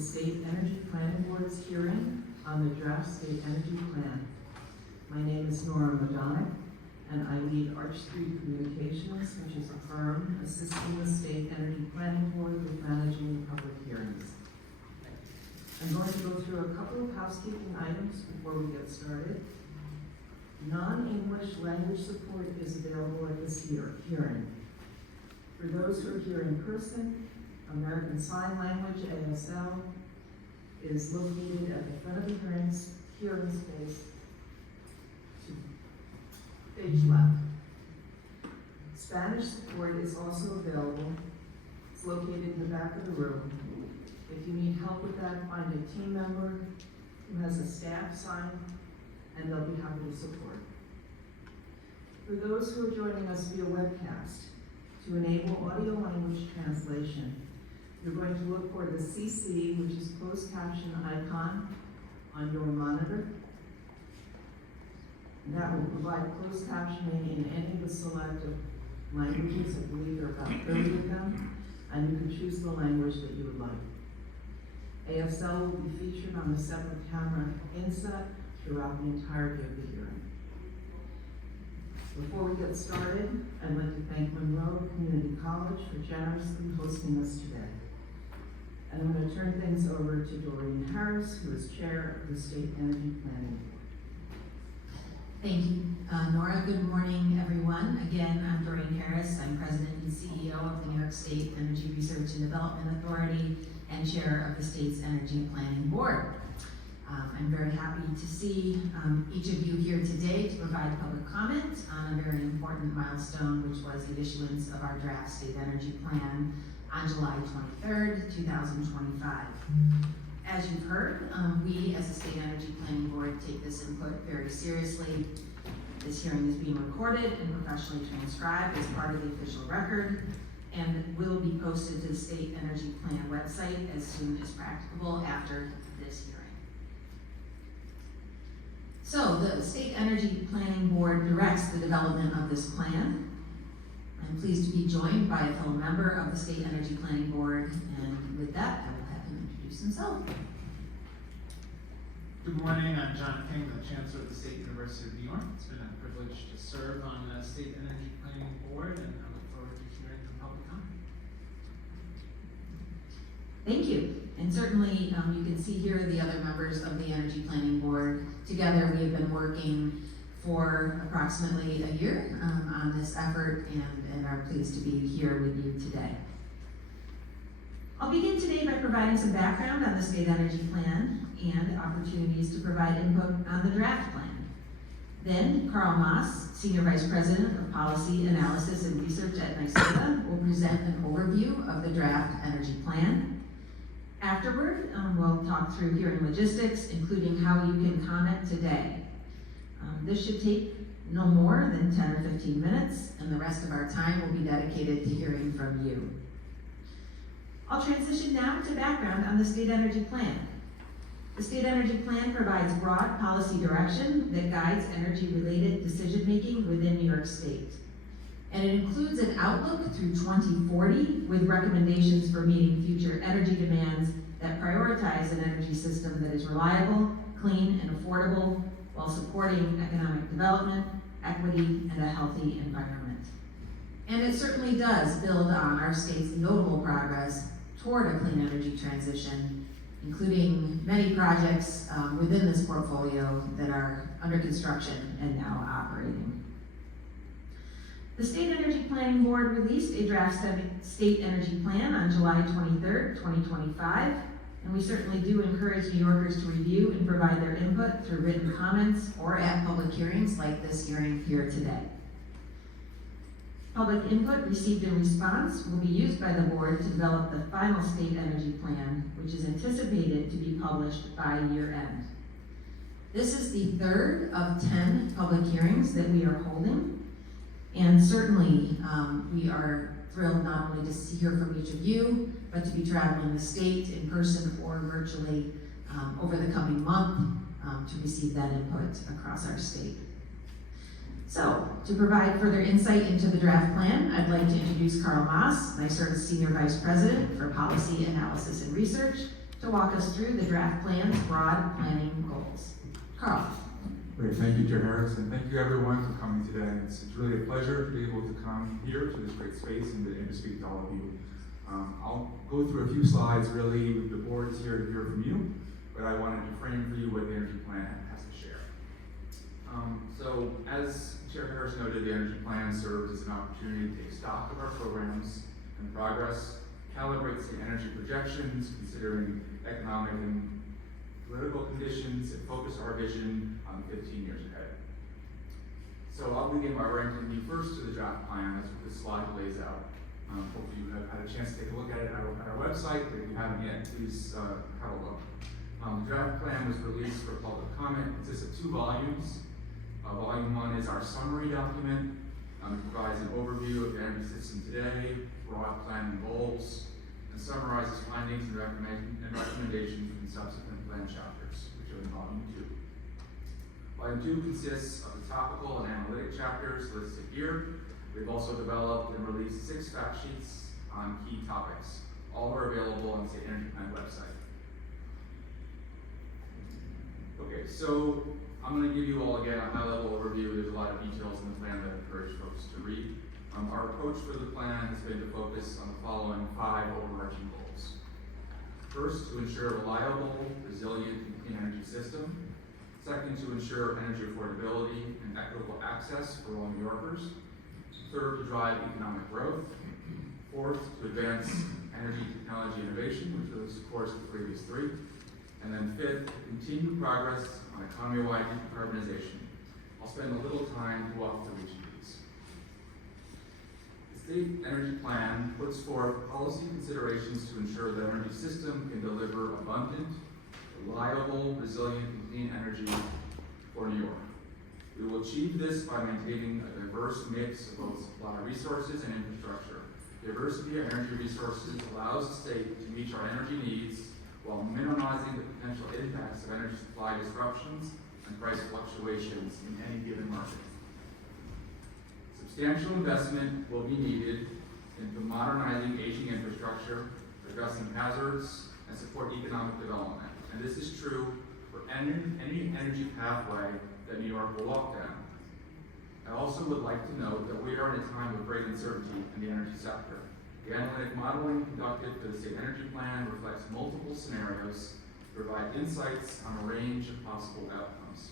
the State Energy Planning Board's hearing on the draft State Energy Plan. My name is Nora Madonic, and I lead Arch Street Communications, which is a firm assisting the State Energy Planning Board with managing public hearings. I'm going to go through a couple of housekeeping items before we get started. Non-English language support is available at this hearing. For those who are here in person, American Sign Language, ASL, is located at the front of the hearing space to page left. Spanish support is also available. It's located in the back of the room. If you need help with that, find a team member who has a staff sign, and they'll be happy to support. For those who are joining us via webcast, to enable audio language translation, you're going to look for the CC, which is closed caption icon, on your monitor. And that will provide closed captioning in any of the selected languages. I believe there are about 30 of them, and you can choose the language that you would like. ASL will be featured on the separate camera inset throughout the entirety of the hearing. Before we get started, I'd like to thank Monroe Community College for generously hosting us today. And I'm going to turn things over to Doreen Harris, who is chair of the State Energy Planning Board. Thank you, Nora. Good morning, everyone. Again, I'm Doreen Harris. I'm president and CEO of the New York State Energy Research and Development Authority and chair of the state's Energy Planning Board. I'm very happy to see each of you here today to provide public comment on a very important milestone, which was the issuance of our draft state energy plan on July 23rd, 2025. As you've heard, we as the State Energy Planning Board take this input very seriously. This hearing is being recorded and professionally transcribed as part of the official record and will be posted to the State Energy Plan website as soon as practicable after this hearing. So the State Energy Planning Board directs the development of this plan. I'm pleased to be joined by a fellow member of the State Energy Planning Board, and with that, I will have him introduce himself. Good morning, I'm John King, the Chancellor of the State University of New York. It's been a privilege to serve on the State Energy Planning Board, and I look forward to hearing from public comment. Thank you. And certainly, you can see here the other members of the Energy Planning Board. Together, we have been working for approximately a year on this effort and are pleased to be here with you today. I'll begin today by providing some background on the State Energy Plan and opportunities to provide input on the draft plan. Then, Carl Moss, Senior Vice President of Policy Analysis and Research at NYS, will present an overview of the draft energy plan. Afterward, we'll talk through hearing logistics, including how you can comment today. This should take no more than 10 or 15 minutes, and the rest of our time will be dedicated to hearing from you. I'll transition now to background on the State Energy Plan. The State Energy Plan provides broad policy direction that guides energy-related decision-making within New York State. And it includes an outlook through 2040 with recommendations for meeting future energy demands that prioritize an energy system that is reliable, clean, and affordable while supporting economic development, equity, and a healthy environment. And it certainly does build on our state's notable progress toward a clean energy transition, including many projects within this portfolio that are under construction and now operating. The State Energy Planning Board released a draft state energy plan on July 23rd, 2025, and we certainly do encourage New Yorkers to review and provide their input through written comments or at public hearings like this hearing here today. Public input received in response will be used by the board to develop the final state energy plan, which is anticipated to be published by year end. This is the third of 10 public hearings that we are holding. And certainly, we are thrilled not only to hear from each of you, but to be traveling the state in person or virtually over the coming month to receive that input across our state. So, to provide further insight into the draft plan, I'd like to introduce Carl Moss, NYSERDA's Senior Vice President for Policy Analysis and Research, to walk us through the draft plan's broad planning goals. Carl. Great, thank you, Chair Harris, and thank you everyone for coming today. It's really a pleasure to be able to come here to this great space and to speak to all of you. I'll go through a few slides, really, the board's here to hear from you, but I wanted to frame for you what the energy plan has to share. So, as Chair Harris noted, the energy plan serves as an opportunity to take stock of our programs and progress, calibrate the energy projections, considering economic and political conditions, and focus our vision on 15 years ahead. So I'll begin by orienting you first to the draft plan, as this slide lays out. Hopefully you have had a chance to take a look at it at our website, but if you haven't yet, please have a look. The draft plan was released for public comment. It consists of 2 volumes. Volume 1 is our summary document. It provides an overview of the energy system today, broad plan and goals, and summarizes findings and recommendations from subsequent plan chapters, which are in Volume 2. Volume 2 consists of the topical and analytic chapters listed here. We've also developed and released 6 fact sheets on key topics. All are available on the State Energy Plan website. Okay, so I'm going to give you all again a high-level overview. There's a lot of details in the plan that I encourage folks to read. Our approach for the plan has been to focus on the following 5 overarching goals. First, to ensure a reliable, resilient, and clean energy system. Second, to ensure energy affordability and equitable access for all New Yorkers. Third, to drive economic growth. Fourth, to advance energy technology innovation, which was, of course, the previous 3. And then fifth, to continue progress on economy-wide decarbonization. I'll spend a little time to walk through each of these. The State Energy Plan puts forth policy considerations to ensure the energy system can deliver abundant, reliable, resilient, and clean energy for New York. We will achieve this by maintaining a diverse mix of both supply resources and infrastructure. Diversity of energy resources allows the state to meet our energy needs while minimizing the potential impacts of energy supply disruptions and price fluctuations in any given market. Substantial investment will be needed into modernizing aging infrastructure, addressing hazards, and support economic development. And this is true for any energy pathway that New York will walk down. I also would like to note that we are in a time of great uncertainty in the energy sector. The analytic modeling conducted for the State Energy Plan reflects multiple scenarios to provide insights on a range of possible outcomes.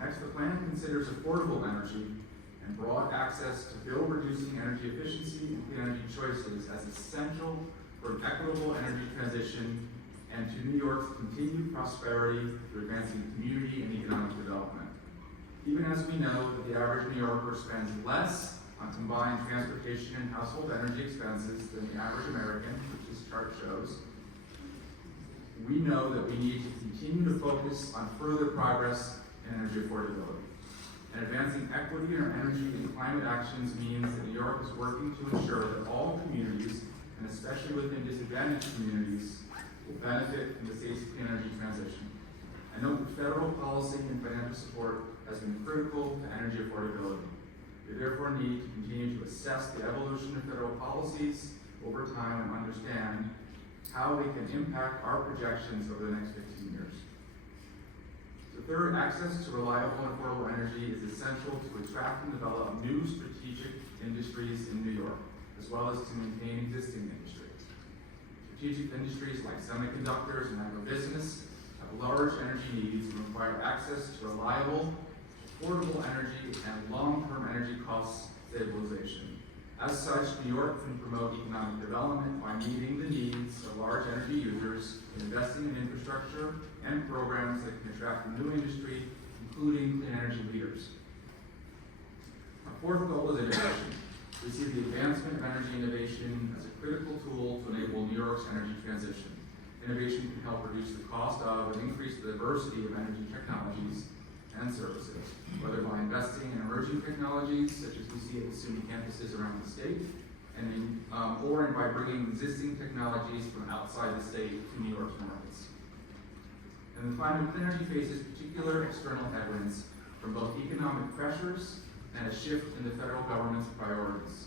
Next, the plan considers affordable energy and broad access to bill-reducing energy efficiency and clean energy choices as essential for an equitable energy transition and to New York's continued prosperity through advancing community and economic development. Even as we know that the average New Yorker spends less on combined transportation and household energy expenses than the average American, which this chart shows, we know that we need to continue to focus on further progress in energy affordability. And advancing equity in our energy and climate actions means that New York is working to ensure that all communities, and especially within disadvantaged communities, will benefit from the state's clean energy transition. I know that federal policy and financial support has been critical to energy affordability. We therefore need to continue to assess the evolution of federal policies over time and understand how they can impact our projections over the next 15 years. So third, access to reliable and affordable energy is essential to attract and develop new strategic industries in New York, as well as to maintain existing industries. Strategic industries like semiconductors and agribusiness have large energy needs and require access to reliable, affordable energy and long-term energy cost stabilization. As such, New York can promote economic development by meeting the needs of large energy users and investing in infrastructure and programs that can attract a new industry, including clean energy leaders. Our fourth goal is innovation. We see the advancement of energy innovation as a critical tool to enable New York's energy transition. Innovation can help reduce the cost of and increase the diversity of energy technologies and services, whether by investing in emerging technologies, such as we see at the SUNY campuses around the state, and or by bringing existing technologies from outside the state to New York's markets. And then finally, clean energy faces particular external headwinds from both economic pressures and a shift in the federal government's priorities.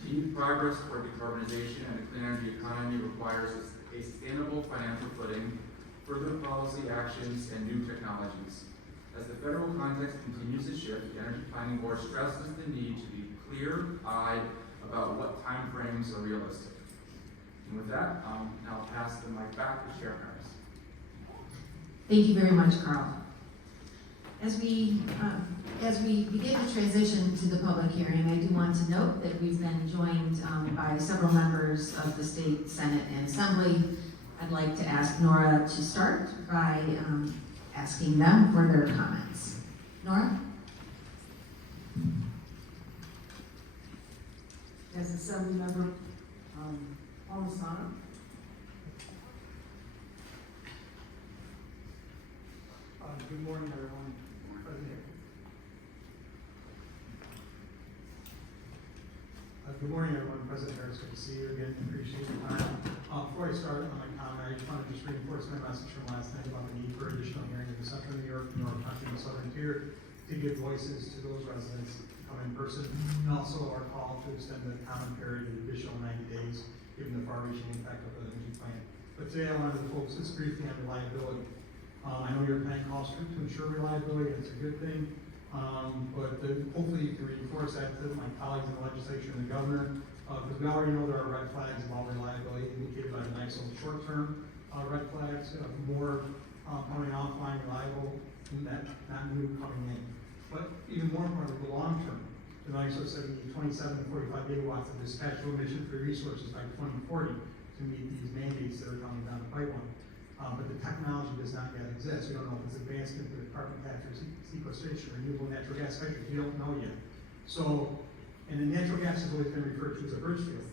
Continued progress toward decarbonization and a clean energy economy requires a sustainable financial footing, further policy actions, and new technologies. As the federal context continues to shift, the Energy Planning Board stresses the need to be clear-eyed about what timeframes are realistic. And with that, I'll pass the mic back to Chair Harris. Thank you very much, Carl. As we begin to transition to the public hearing, I do want to note that we've been joined by several members of the State Senate and Assembly. I'd like to ask Nora to start by asking them for their comments. Nora? As Assembly Member Palmisano. Good morning, everyone. President. Good morning, everyone. President Harris, good to see you again. Appreciate your time. Before I start on my comment, I just want to reinforce my message from last night about the need for additional hearings in the Central New York, New York Country, and Southern Tier to give voices to those residents to come in person, and also our call to extend the comment period an additional 90 days, given the far-reaching impact of the energy plan. But today I wanted to focus just briefly on reliability. I know your plan calls to ensure reliability, and it's a good thing, but hopefully you can reinforce that to my colleagues in the legislature and the governor, because we already know there are red flags about reliability indicated by the NYS short-term red flags, more coming offline reliable, and that not new coming in. But even more importantly, the long-term, the NYS said we need 27 to 45 gigawatts of dispatchable emission-free resources by 2040 to meet these mandates that are coming down the pipeline. But the technology does not yet exist. We don't know if it's advancement for the carbon capture, sequestration, renewable natural gas factories. We don't know yet. So, and the natural gas has always been referred to as a bridge fuel.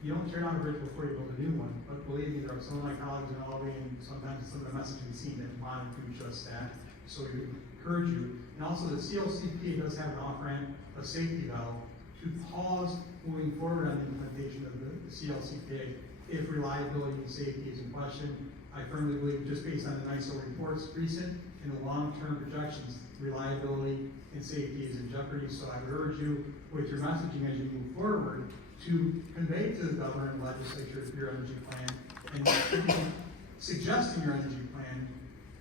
You don't tear down a bridge before you build a new one. But believe me, there are some of my colleagues in Albany, and sometimes some of the messages we've seen that want to do just that. So we encourage you. And also the CLCPA does have an off-ramp, a safety valve, to pause moving forward on the implementation of the CLCPA if reliability and safety is in question. I firmly believe, just based on the NYSO reports, recent and the long-term projections, reliability and safety is in jeopardy. So I would urge you, with your messaging as you move forward, to convey to the governor and legislature your energy plan, and suggest in your energy plan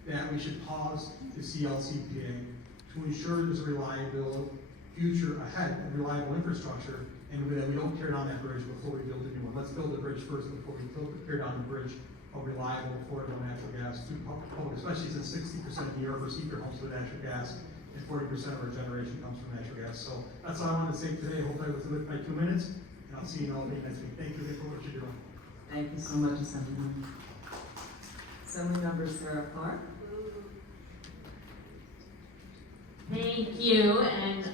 that we should pause the CLCPA to ensure there's a reliable future ahead, a reliable infrastructure, and that we don't tear down that bridge before we build a new one. Let's build the bridge first before we tear down the bridge of reliable, affordable natural gas to public, especially since 60% of New York receive their homes with natural gas, and 40% of our generation comes from natural gas. So that's all I wanted to say today. I hope I was within my 2 minutes, and I'll see you all day next week. Thank you for what you're doing. Thank you so much, Assemblyman. Assemblymember Sarah Clark. Thank you, and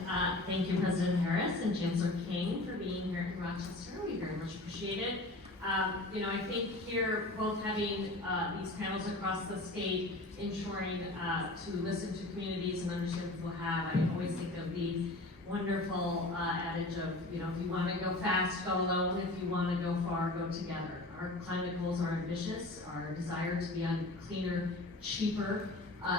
thank you, President Harris and Chancellor King, for being here in Rochester. We very much appreciate it. I think here, both having these panels across the state, ensuring to listen to communities and understand what people have, I always think of the wonderful adage of, if you want to go fast, go alone. If you want to go far, go together. Our climate goals are ambitious. Our desire to be on cleaner, cheaper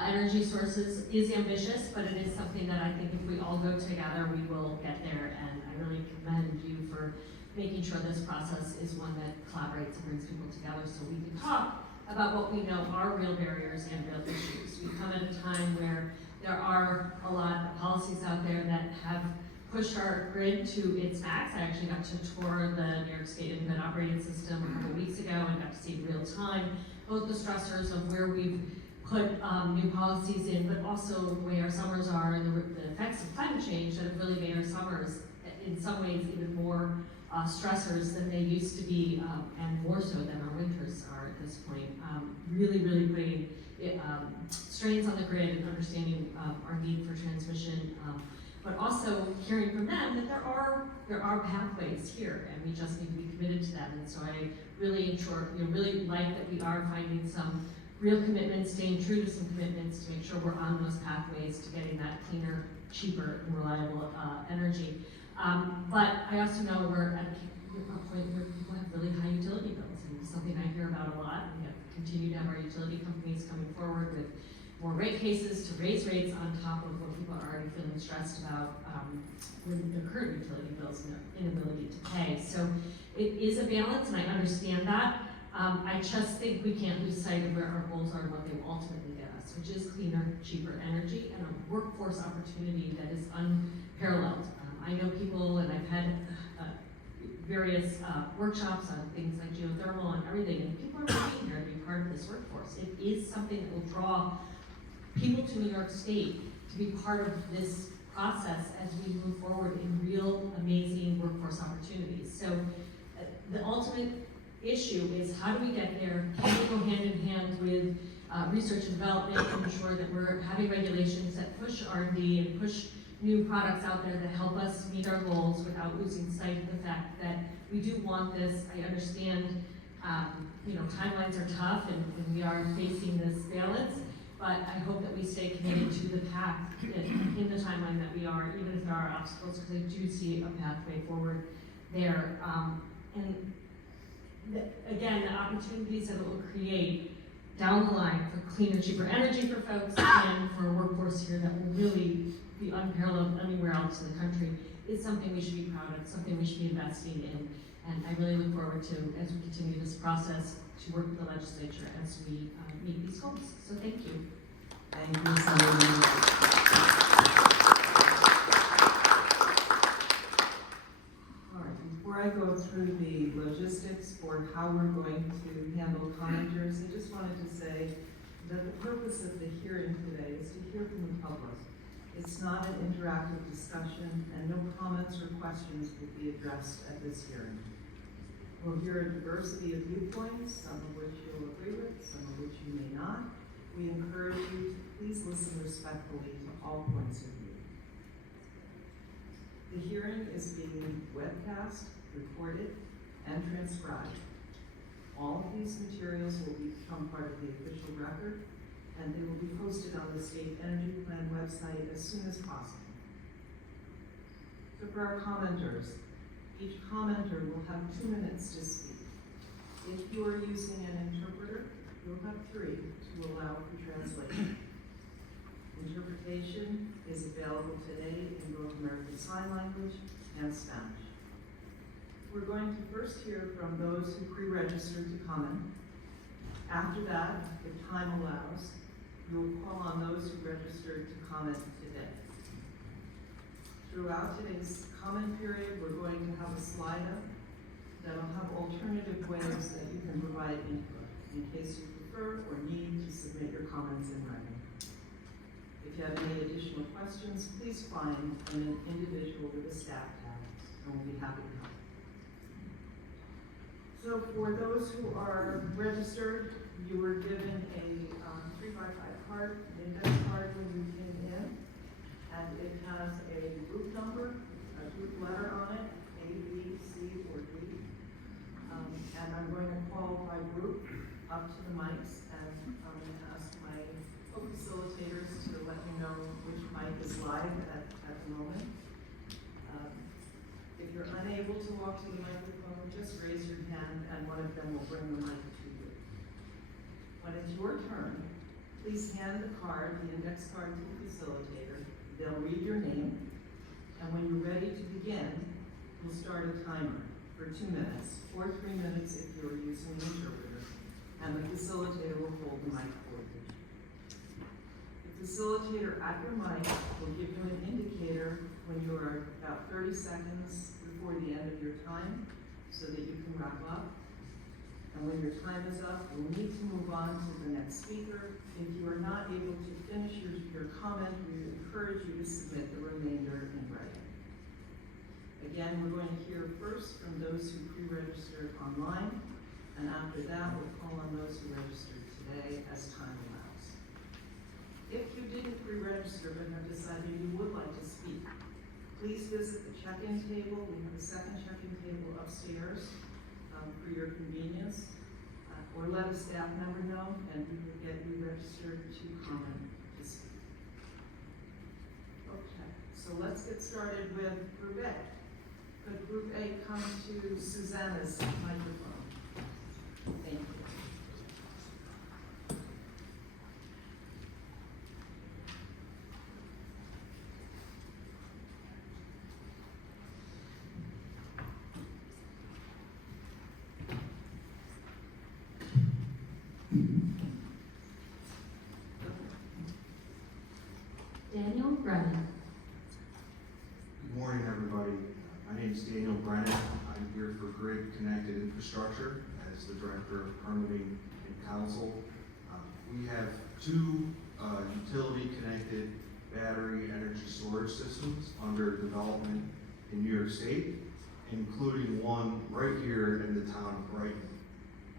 energy sources is ambitious, but it is something that I think if we all go together, we will get there. And I really commend you for making sure this process is one that collaborates and brings people together so we can talk about what we know are real barriers and real issues. We come at a time where there are a lot of policies out there that have pushed our grid to its max. I actually got to tour the New York State Independent Operating System a couple weeks ago and got to see in real time both the stressors of where we've put new policies in, but also the way our summers are and the effects of climate change that have really made our summers, in some ways, even more stressors than they used to be, and more so than our winters are at this point. Really putting strains on the grid and understanding our need for transmission, but also hearing from them that there are pathways here, and we just need to be committed to them. And so I really really like that we are finding some real commitments, staying true to some commitments to make sure we're on those pathways to getting that cleaner, cheaper, and reliable energy. But I also know we're at a point where people have really high utility bills, and it's something I hear about a lot. We continue to have our utility companies coming forward with more rate cases, to raise rates on top of what people are already feeling stressed about with their current utility bills and their inability to pay. So it is a balance, and I understand that. I just think we can't lose sight of where our goals are and what they will ultimately get us, which is cleaner, cheaper energy and a workforce opportunity that is unparalleled. I know people, and I've had various workshops on things like geothermal and everything, and people are waiting here to be part of this workforce. It is something that will draw people to New York State to be part of this process as we move forward in real, amazing workforce opportunities. So the ultimate issue is how do we get there? Can we go hand in hand with research and development and ensure that we're having regulations that push R&D and push new products out there that help us meet our goals without losing sight of the fact that we do want this. I understand, timelines are tough and we are facing this balance, but I hope that we stay committed to the path in the timeline that we are, even if there are obstacles, because I do see a pathway forward there. Again, the opportunities that it will create down the line for cleaner, cheaper energy for folks and for a workforce here that will really be unparalleled anywhere else in the country is something we should be proud of, something we should be investing in. And I really look forward to, as we continue this process, to work with the legislature as we meet these goals. So thank you. Thank you, Senator. All right, before I go through the logistics for how we're going to handle commenters, I just wanted to say that the purpose of the hearing today is to hear from the public. It's not an interactive discussion, and no comments or questions will be addressed at this hearing. We'll hear a diversity of viewpoints, some of which you'll agree with, some of which you may not. We encourage you to please listen respectfully to all points of view. The hearing is being webcast, recorded, and transcribed. All of these materials will become part of the official record, and they will be posted on the State Energy Plan website as soon as possible. So for our commenters, each commenter will have 2 minutes to speak. If you are using an interpreter, you'll have 3 to allow for translation. Interpretation is available today in both American Sign Language and Spanish. We're going to first hear from those who pre-registered to comment. After that, if time allows, we will call on those who registered to comment today. Throughout today's comment period, we're going to have a slide up that'll have alternative ways that you can provide input in case you prefer or need to submit your comments in writing. If you have any additional questions, please find an individual with a staff tab, and we'll be happy to help. So for those who are registered, you were given a 3x5 card, an index card when you came in, and it has a group number, a group letter on it, A, B, C, or D. And I'm going to call my group up to the mics, and I'm going to ask my co-facilitators to let me know which mic is live at the moment. If you're unable to walk to the microphone, just raise your hand and one of them will bring the mic to you. When it's your turn, please hand the card, the index card, to the facilitator. They'll read your name, and when you're ready to begin, we'll start a timer for 2 minutes, or 3 minutes if you're using an interpreter, and the facilitator will hold the mic for you. The facilitator at your mic will give you an indicator when you are about 30 seconds before the end of your time, so that you can wrap up. And when your time is up, you'll need to move on to the next speaker. If you are not able to finish your comment, we encourage you to submit the remainder in writing. Again, we're going to hear first from those who pre-registered online, and after that, we'll call on those who registered today as time allows. If you didn't pre-register but have decided you would like to speak, please visit the check-in table. We have a second check-in table upstairs for your convenience, or let a staff member know, and we will get you registered to comment to speak. Okay, so let's get started with Group A. Could Group A come to Susanna's microphone? Thank you. Director of Permitting and Council. We have two utility-connected battery energy storage systems under development in New York State, including one right here in the town of Brighton.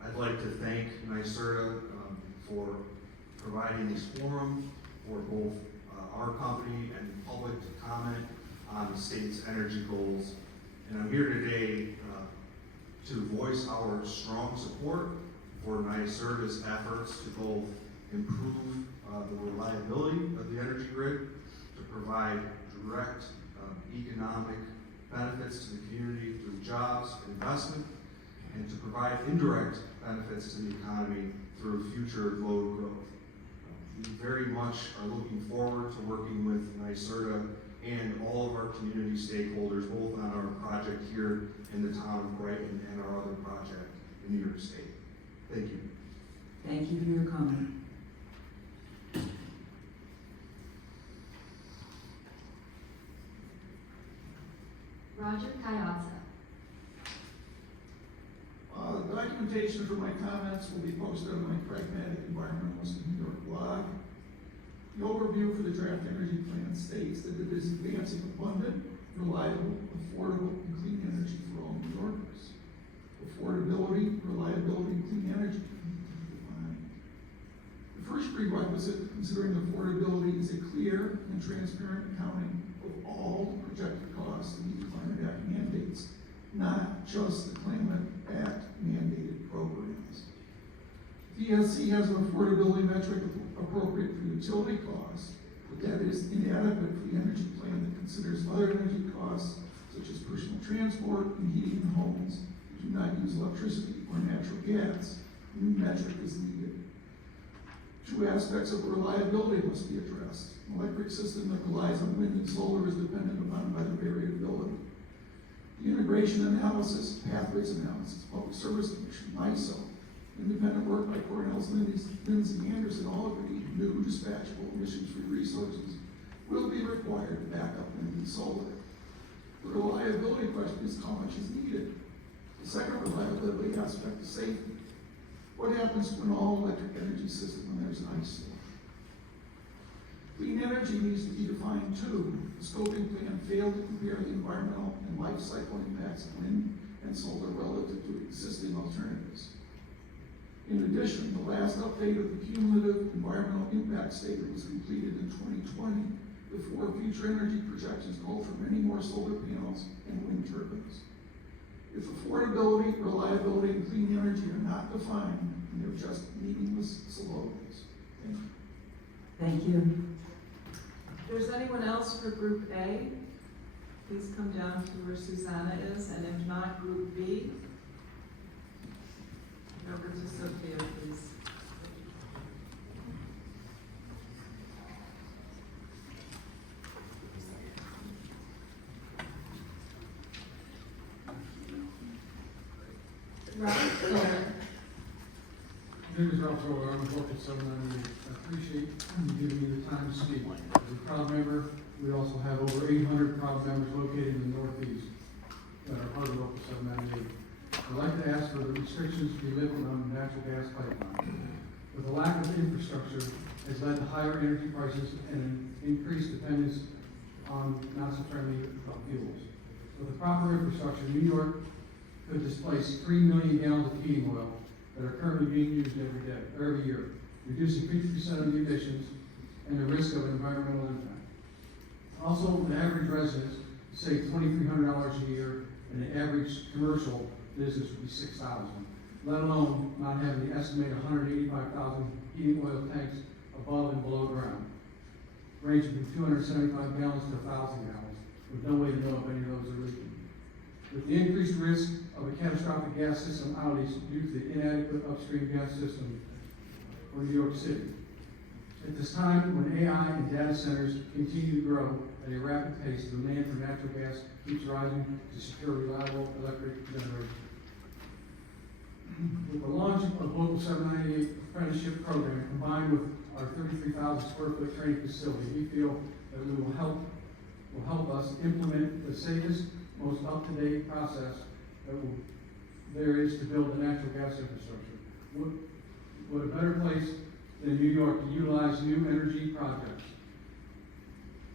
I'd like to thank NYSERDA for providing this forum for both our company and the public to comment on the state's energy goals. And I'm here today to voice our strong support for NYSERDA's efforts to both improve the reliability of the energy grid, to provide direct economic benefits to the community through jobs, investment, and to provide indirect benefits to the economy through future load growth. We very much are looking forward to working with NYSERDA and all of our community stakeholders, both on our project here in the town of Brighton and our other project in New York State. Thank you. Thank you for your comment. Roger Kayatsa. Documentation for my comments will be posted on my Pragmatic Environmentalist New York blog. The overview for the draft energy plan states that it is advancing abundant, reliable, affordable, and clean energy for all New Yorkers. Affordability, reliability, and clean energy can be defined. The first prerequisite to considering affordability is a clear and transparent accounting of all projected costs to meet Climate Act mandates, not just the Climate Act mandated programs. The ESC has an affordability metric appropriate for utility costs, but that is inadequate for the energy plan that considers other energy costs, such as personal transport and heating in homes that do not use electricity or natural gas. A new metric is needed. Two aspects of reliability must be addressed. An electric system that relies on wind and solar is dependent upon weather variability. The integration analysis, pathways analysis, Public Service Commission, MISO, independent work by Cornell's Lindsay Anderson all agree new dispatchable emissions-free resources will be required to back up wind and solar. The reliability question is how much is needed. The second reliability aspect is safety. What happens to an all-electric energy system when there's an ice storm? Clean energy needs to be defined too. The scoping plan failed to compare the environmental and life cycle impacts of wind and solar relative to existing alternatives. In addition, the last update of the cumulative environmental impact statement was completed in 2020 before future energy projections called for many more solar panels and wind turbines. If affordability, reliability, and clean energy are not defined, then they're just meaningless slogans. Thank you. Thank you. If there's anyone else for Group A, please come down to where Susanna is, and if not, Group B. Over to Sophia, please. Robert Fuller. My name is Ralph Roller, I'm a Rochester, and I appreciate you giving me the time to speak. As a proud member, we also have over 800 proud members located in the Northeast that are part of Local 798. I'd like to ask for the restrictions to be lifted on the natural gas pipeline. With the lack of infrastructure has led to higher energy prices and an increased dependence on not-so-friendly fuels. With the proper infrastructure, New York could displace 3 million gallons of heating oil that are currently being used every year, reducing 50% of the emissions and the risk of an environmental impact. Also, the average resident save $2,300 a year, and the average commercial business would be $6,000, let alone not having the estimated 185,000 heating oil tanks above and below ground, ranging from 275 gallons to 1,000 gallons, with no way to know if any of those are leaking. With the increased risk of a catastrophic gas system outage due to the inadequate upstream gas system for New York City. At this time, when AI and data centers continue to grow at a rapid pace, the demand for natural gas keeps rising to secure reliable electric generation. With the launch of Local 798 apprenticeship program combined with our 33,000 square foot training facility, we feel that we will help us implement the safest, most up-to-date process that will there is to build a natural gas infrastructure. What a better place than New York to utilize new energy projects.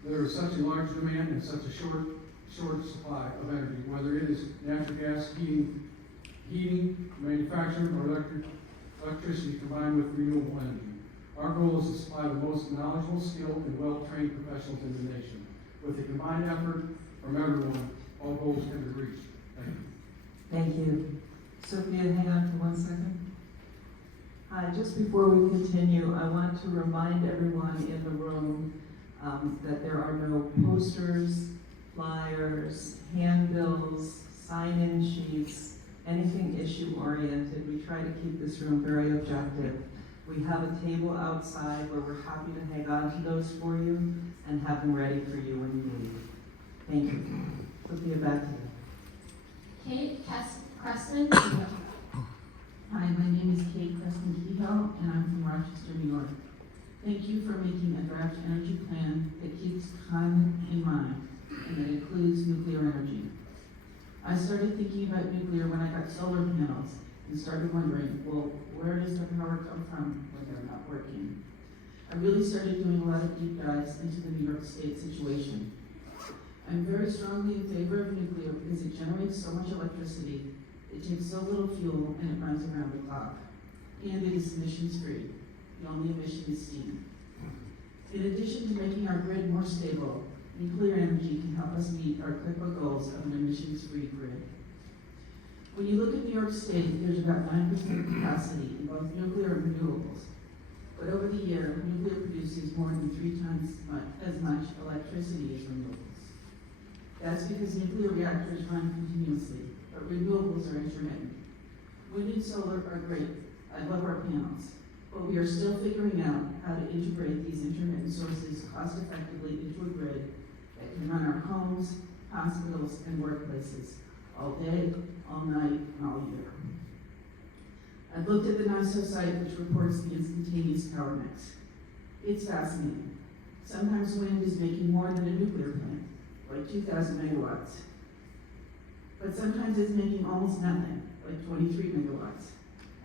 There is such a large demand and such a short supply of energy, whether it is natural gas, heating, manufacturing, or electricity combined with renewable energy. Our goal is to supply the most knowledgeable, skilled, and well-trained professionals in the nation. With a combined effort from everyone, all goals can be reached. Thank you. Thank you. Sophia, hang on for 1 second. Hi, just before we continue, I want to remind everyone in the room that there are no posters, flyers, handbills, sign-in sheets, anything issue-oriented. We try to keep this room very objective. We have a table outside where we're happy to hang on to those for you and have them ready for you when you leave. Thank you. Sophia, back to you. Kate Cressman. Hi, my name is Kate Cressman-Kehoe, and I'm from Rochester, New York. Thank you for making a draft energy plan that keeps climate in mind and that includes nuclear energy. I started thinking about nuclear when I got solar panels and started wondering, well, where does the power come from when they're not working? I really started doing a lot of deep dives into the New York State situation. I'm very strongly in favor of nuclear because it generates so much electricity, it takes so little fuel, and it runs around the clock. And it is emissions-free. The only emission is steam. In addition to making our grid more stable, nuclear energy can help us meet our CLIPA goals of an emissions-free grid. When you look at New York State, there's about 9% capacity in both nuclear and renewables. But over the year, nuclear produces more than 3 times as much electricity as renewables. That's because nuclear reactors run continuously, but renewables are intermittent. Wind and solar are great. I love our panels. But we are still figuring out how to integrate these intermittent sources cost-effectively into a grid that can run our homes, hospitals, and workplaces all day, all night, and all year. I've looked at the NYS site, which reports the instantaneous power mix. It's fascinating. Sometimes wind is making more than a nuclear plant, like 2,000 megawatts. But sometimes it's making almost nothing, like 23 megawatts.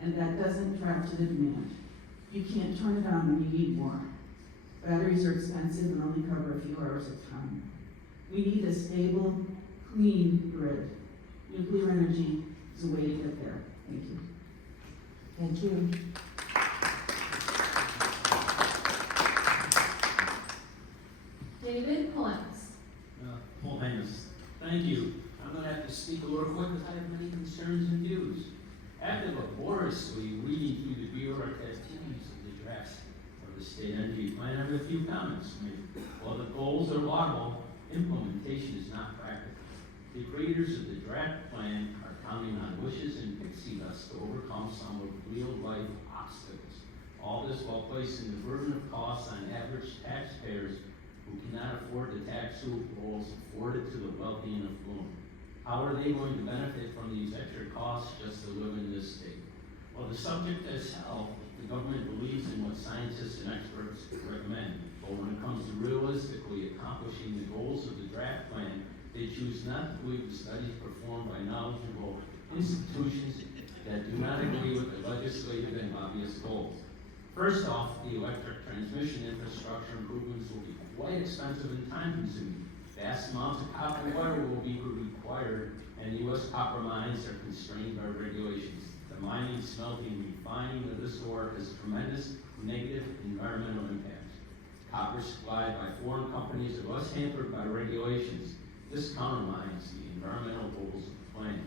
And that doesn't track to the demand. You can't turn it on when you need more. Batteries are expensive and only cover a few hours of time. We need a stable, clean grid. Nuclear energy is a way to get there. Thank you. Thank you. David Colens. Paul Haynes, thank you. I'm gonna have to speak a little quick because I have many concerns and views. After laboriously reading through the bureaucratic activities of the drafts of the state energy plan, I have a few comments to make. While the goals are laudable, implementation is not practical. The creators of the draft plan are counting on wishes and pixie dust to overcome some of real-life obstacles. All this while placing the burden of costs on average taxpayers who cannot afford the tax loopholes afforded to the wealthy and affluent. How are they going to benefit from these extra costs just to live in this state? Well, the subject is health. The government believes in what scientists and experts recommend, but when it comes to realistically accomplishing the goals of the draft plan, they choose not to believe the studies performed by knowledgeable institutions that do not agree with the legislative and obvious goals. First off, the electric transmission infrastructure improvements will be quite expensive and time-consuming. Vast amounts of copper wire will be required, and U.S. copper mines are constrained by regulations. The mining, smelting, refining of this ore has tremendous negative environmental impacts. Copper supplied by foreign companies are less hampered by regulations. This countermines the environmental goals of the plan.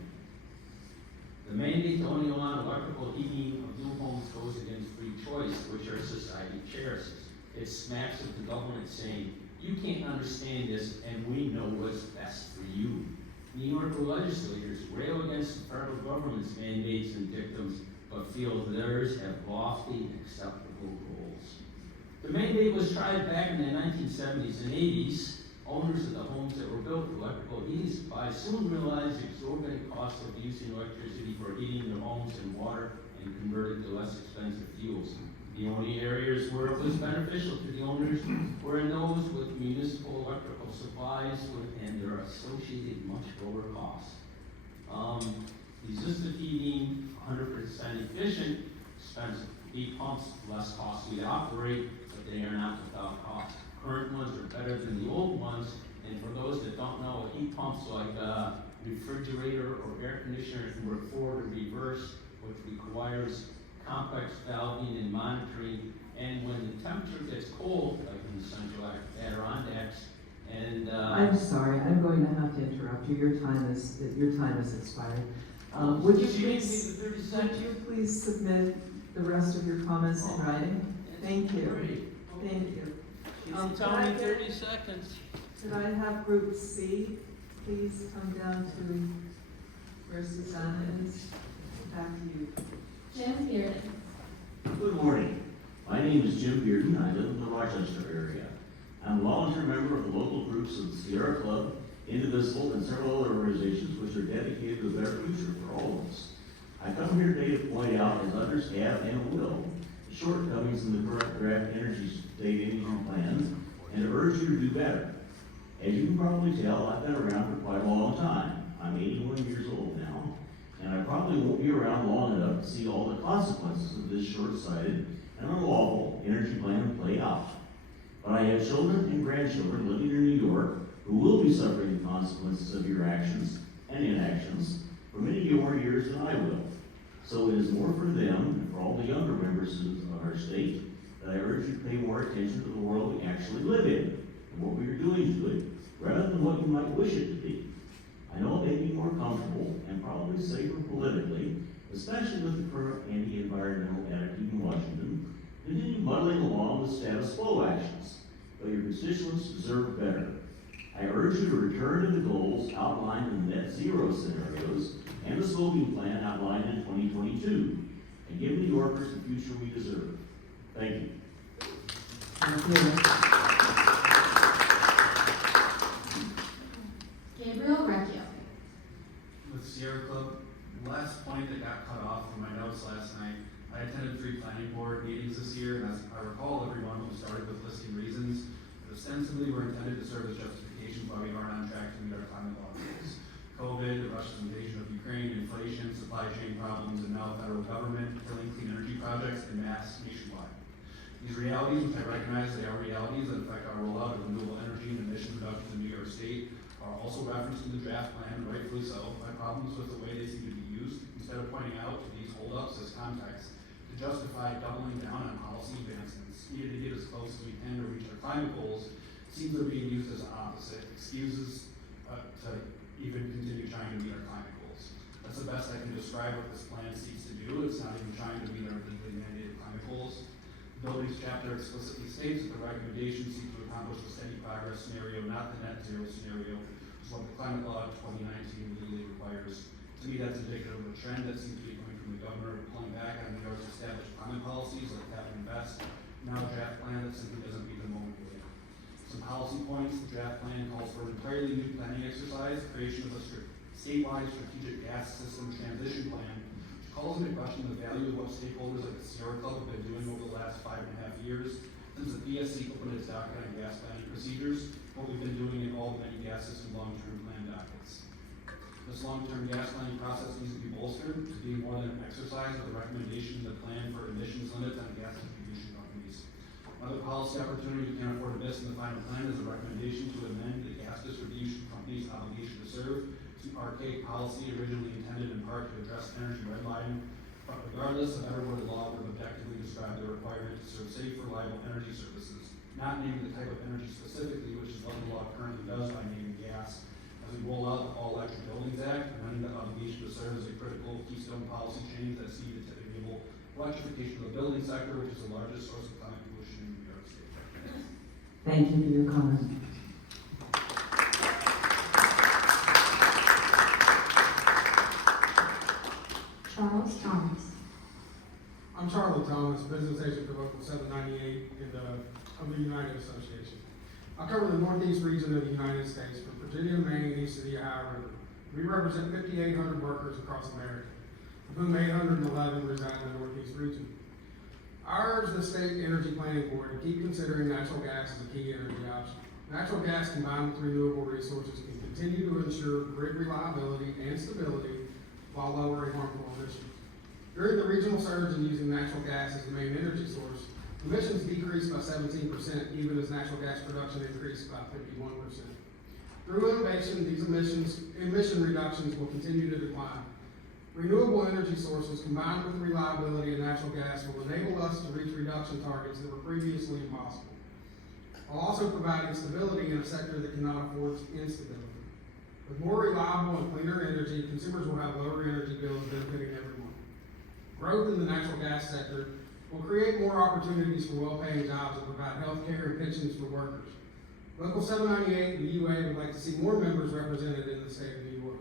The mandate to only allow electrical heating of new homes goes against free choice, which our society cherishes. It smacks of the government saying, you can't understand this, and we know what's best for you. New York legislators rail against the federal government's mandates and dictums, but feel theirs have lofty, acceptable goals. The mandate was tried back in the 1970s and 80s. Owners of the homes that were built with electrical heating supplies soon realized the exorbitant costs of using electricity for heating their homes and water and converted to less expensive fuels. The only areas where it was beneficial to the owners were in those with municipal electrical supplies and their associated much lower costs. Resistive heating, 100% efficient, expensive. Heat pumps, less costly to operate, but they are not without cost. Current ones are better than the old ones, and for those that don't know, a heat pump's like a refrigerator or air conditioner can work forward or reverse, which requires complex valving and monitoring. And when the temperature gets cold, like in the central Adirondacks, and I'm sorry, I'm going to have to interrupt you. Your time is expired. Would you she gave me please, the 30 would seconds. you please submit the rest of your comments in writing? Thank you. Great. Thank you. She Could didn't tell I me get- 30 seconds. Could I have group C, please come down to where Susanna is? Back to you. Jim Bearden. Good morning. My name is Jim Bearden. I live in the Rochester area. I'm a volunteer member of the local groups of the Sierra Club, Indivisible, and several other organizations which are dedicated to a better future for all of us. I come here today to point out, as others have and will, the shortcomings in the current draft state energy plan, and to urge you to do better. As you can probably tell, I've been around for quite a long time. I'm 81 years old now, and I probably won't be around long enough to see all the consequences of this short-sighted and unlawful energy plan play out. But I have children and grandchildren living in New York who will be suffering the consequences of your actions and inactions for many more years than I will. So it is more for them and for all the younger members of our state that I urge you to pay more attention to the world we actually live in and what we are doing to it, rather than what you might wish it to be. I know it may be more comfortable and probably safer politically, especially with the current anti-environmental attitude in Washington, to continue muddling along with status quo actions, but your constituents deserve better. I urge you to return to the goals outlined in the net zero scenarios and the smoking plan outlined in 2022, and give New Yorkers the future we deserve. Thank you. Thank you. Gabriel Recchio. With Sierra Club, the last point that got cut off from my notes last night, I attended 3 planning board meetings this year, and as I recall, every one of them started with listing reasons that ostensibly were intended to serve as justifications why we aren't on track to meet our climate law goals. COVID, Russia's invasion of Ukraine, inflation, supply chain problems, and now federal government killing clean energy projects en masse nationwide. These realities, which I recognize they are realities that affect our rollout of renewable energy and emission reductions in New York State, are also referenced in the draft plan, and rightfully so, by problems with the way they seem to be used, instead of pointing out to these holdups as context to justify doubling down on policy advancements needed to get as close as we can to reach our climate goals. It seems they're being used as opposite excuses to even continue trying to meet our climate goals. That's the best I can describe what this plan seeks to do. It's not even trying to meet our legally mandated climate goals. The buildings chapter explicitly states that the recommendations seek to accomplish the steady progress scenario, not the net zero scenario, which is what the climate law of 2019 legally requires. To me, that's indicative of a trend that seems to be coming from the governor, pulling back on New York's established climate policies like cap and invest, now a draft plan that simply doesn't meet the moment we're in. Some policy points: the draft plan calls for an entirely new planning exercise, creation of a statewide strategic gas system transition plan, which calls into question the value of what stakeholders like the Sierra Club have been doing over the last 5.5 years since the PSC opened its docket on gas planning procedures, what we've been doing in all the many gas system long-term plan dockets. This long-term gas planning process needs to be bolstered to be more than an exercise of the recommendation in the plan for emissions limits on gas distribution companies. Another policy opportunity we can't afford to miss in the final plan is a recommendation to amend the gas distribution company's obligation to serve, to archaic policy originally intended in part to address energy redlining, but regardless, a better worded law would objectively describe the requirement to serve safe, reliable energy services, not naming the type of energy specifically, which is what the law currently does by naming gas. As we roll out the All Electric Buildings Act, amending the obligation to serve as a critical keystone policy change that's needed to enable electrification of the building sector, which is the largest source of climate pollution in New York State. Thank you for your comment. Charles Thomas. I'm Charlie Thomas, business agent for Local 798 of the United Association. I cover the northeast region of the United States, from Virginia, Maine, east of the Ohio River. We represent 5,800 workers across America, of whom 811 reside in the northeast region. I urge the State Energy Planning Board to keep considering natural gas as a key energy option. Natural gas combined with renewable resources can continue to ensure grid reliability and stability while lowering harmful emissions. During the regional surge in using natural gas as the main energy source, emissions decreased by 17%, even as natural gas production increased by 51%. Through innovation, these emission reductions will continue to decline. Renewable energy sources combined with the reliability of natural gas will enable us to reach reduction targets that were previously impossible, while also providing stability in a sector that cannot afford instability. With more reliable and cleaner energy, consumers will have lower energy bills benefiting everyone. Growth in the natural gas sector will create more opportunities for well-paying jobs that provide health care and pensions for workers. Local 798 and the UA would like to see more members represented in the state of New York.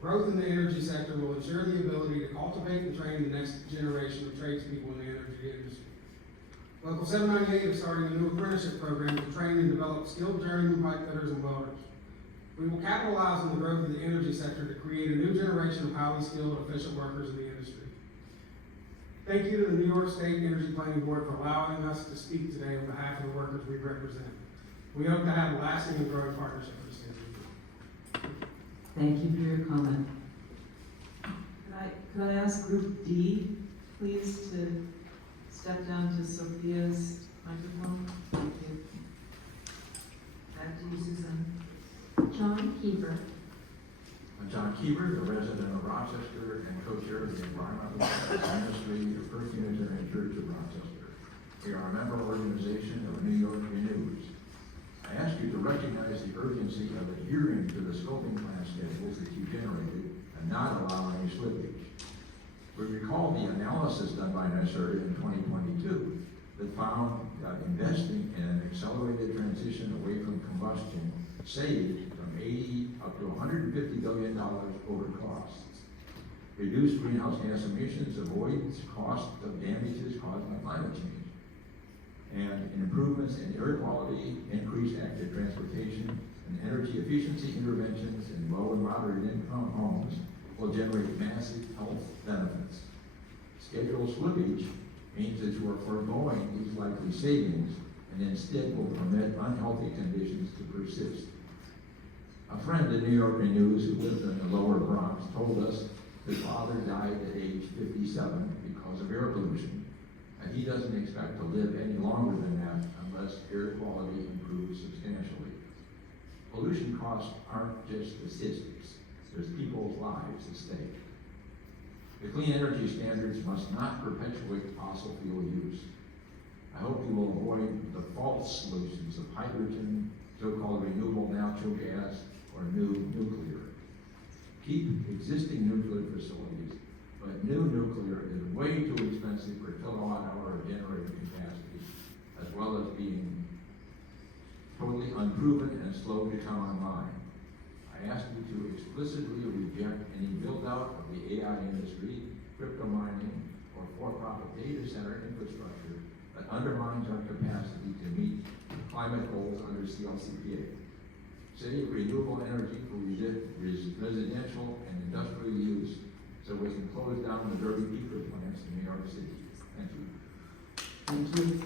Growth in the energy sector will ensure the ability to cultivate and train the next generation of tradespeople in the energy industry. Local 798 is starting a new apprenticeship program to train and develop skilled journeyman pipe fitters and welders. We will capitalize on the growth of the energy sector to create a new generation of highly skilled, efficient workers in the industry. Thank you to the New York State Energy Planning Board for allowing us to speak today on behalf of the workers we represent. We hope to have a lasting and growing partnership with the state of New York. Thank you for your comment. Could I ask Group D, please, to step down to Sophia's microphone? Thank you. Back to you, Susan. John Keever. I'm John Keever, a resident of Rochester and co-chair of the Environmental Ministry of Earth Unitarian Church of Rochester. We are a member organization of New York Renews. I ask you to recognize the urgency of adhering to the scoping plan schedules that you generated and not allow any slippage. We recall the analysis done by NYS in 2022 that found that investing in an accelerated transition away from combustion saved from 80 up to $150 billion over costs. Reduced greenhouse gas emissions avoids cost of damages caused by climate change. And improvements in air quality, increased active transportation, and energy efficiency interventions in low and moderate income homes will generate massive health benefits. Schedule slippage means that you are foregoing these likely savings and instead will permit unhealthy conditions to persist. A friend in New York News who lived in the lower Bronx told us his father died at age 57 because of air pollution. And he doesn't expect to live any longer than that unless air quality improves substantially. Pollution costs aren't just statistics. There's people's lives at stake. The clean energy standards must not perpetuate fossil fuel use. I hope you will avoid the false solutions of hydrogen, so-called renewable natural gas, or new nuclear. Keep existing nuclear facilities, but new nuclear is way too expensive per kilowatt hour of generating capacity, as well as being totally unproven and slow to come online. I ask you to explicitly reject any build-out of the AI industry, crypto mining, or for-profit data center infrastructure that undermines our capacity to meet climate goals under CLCPA. Save renewable energy for residential and industrial use so we can close down the dirty peaker plants in New York City. Thank you. Thank you.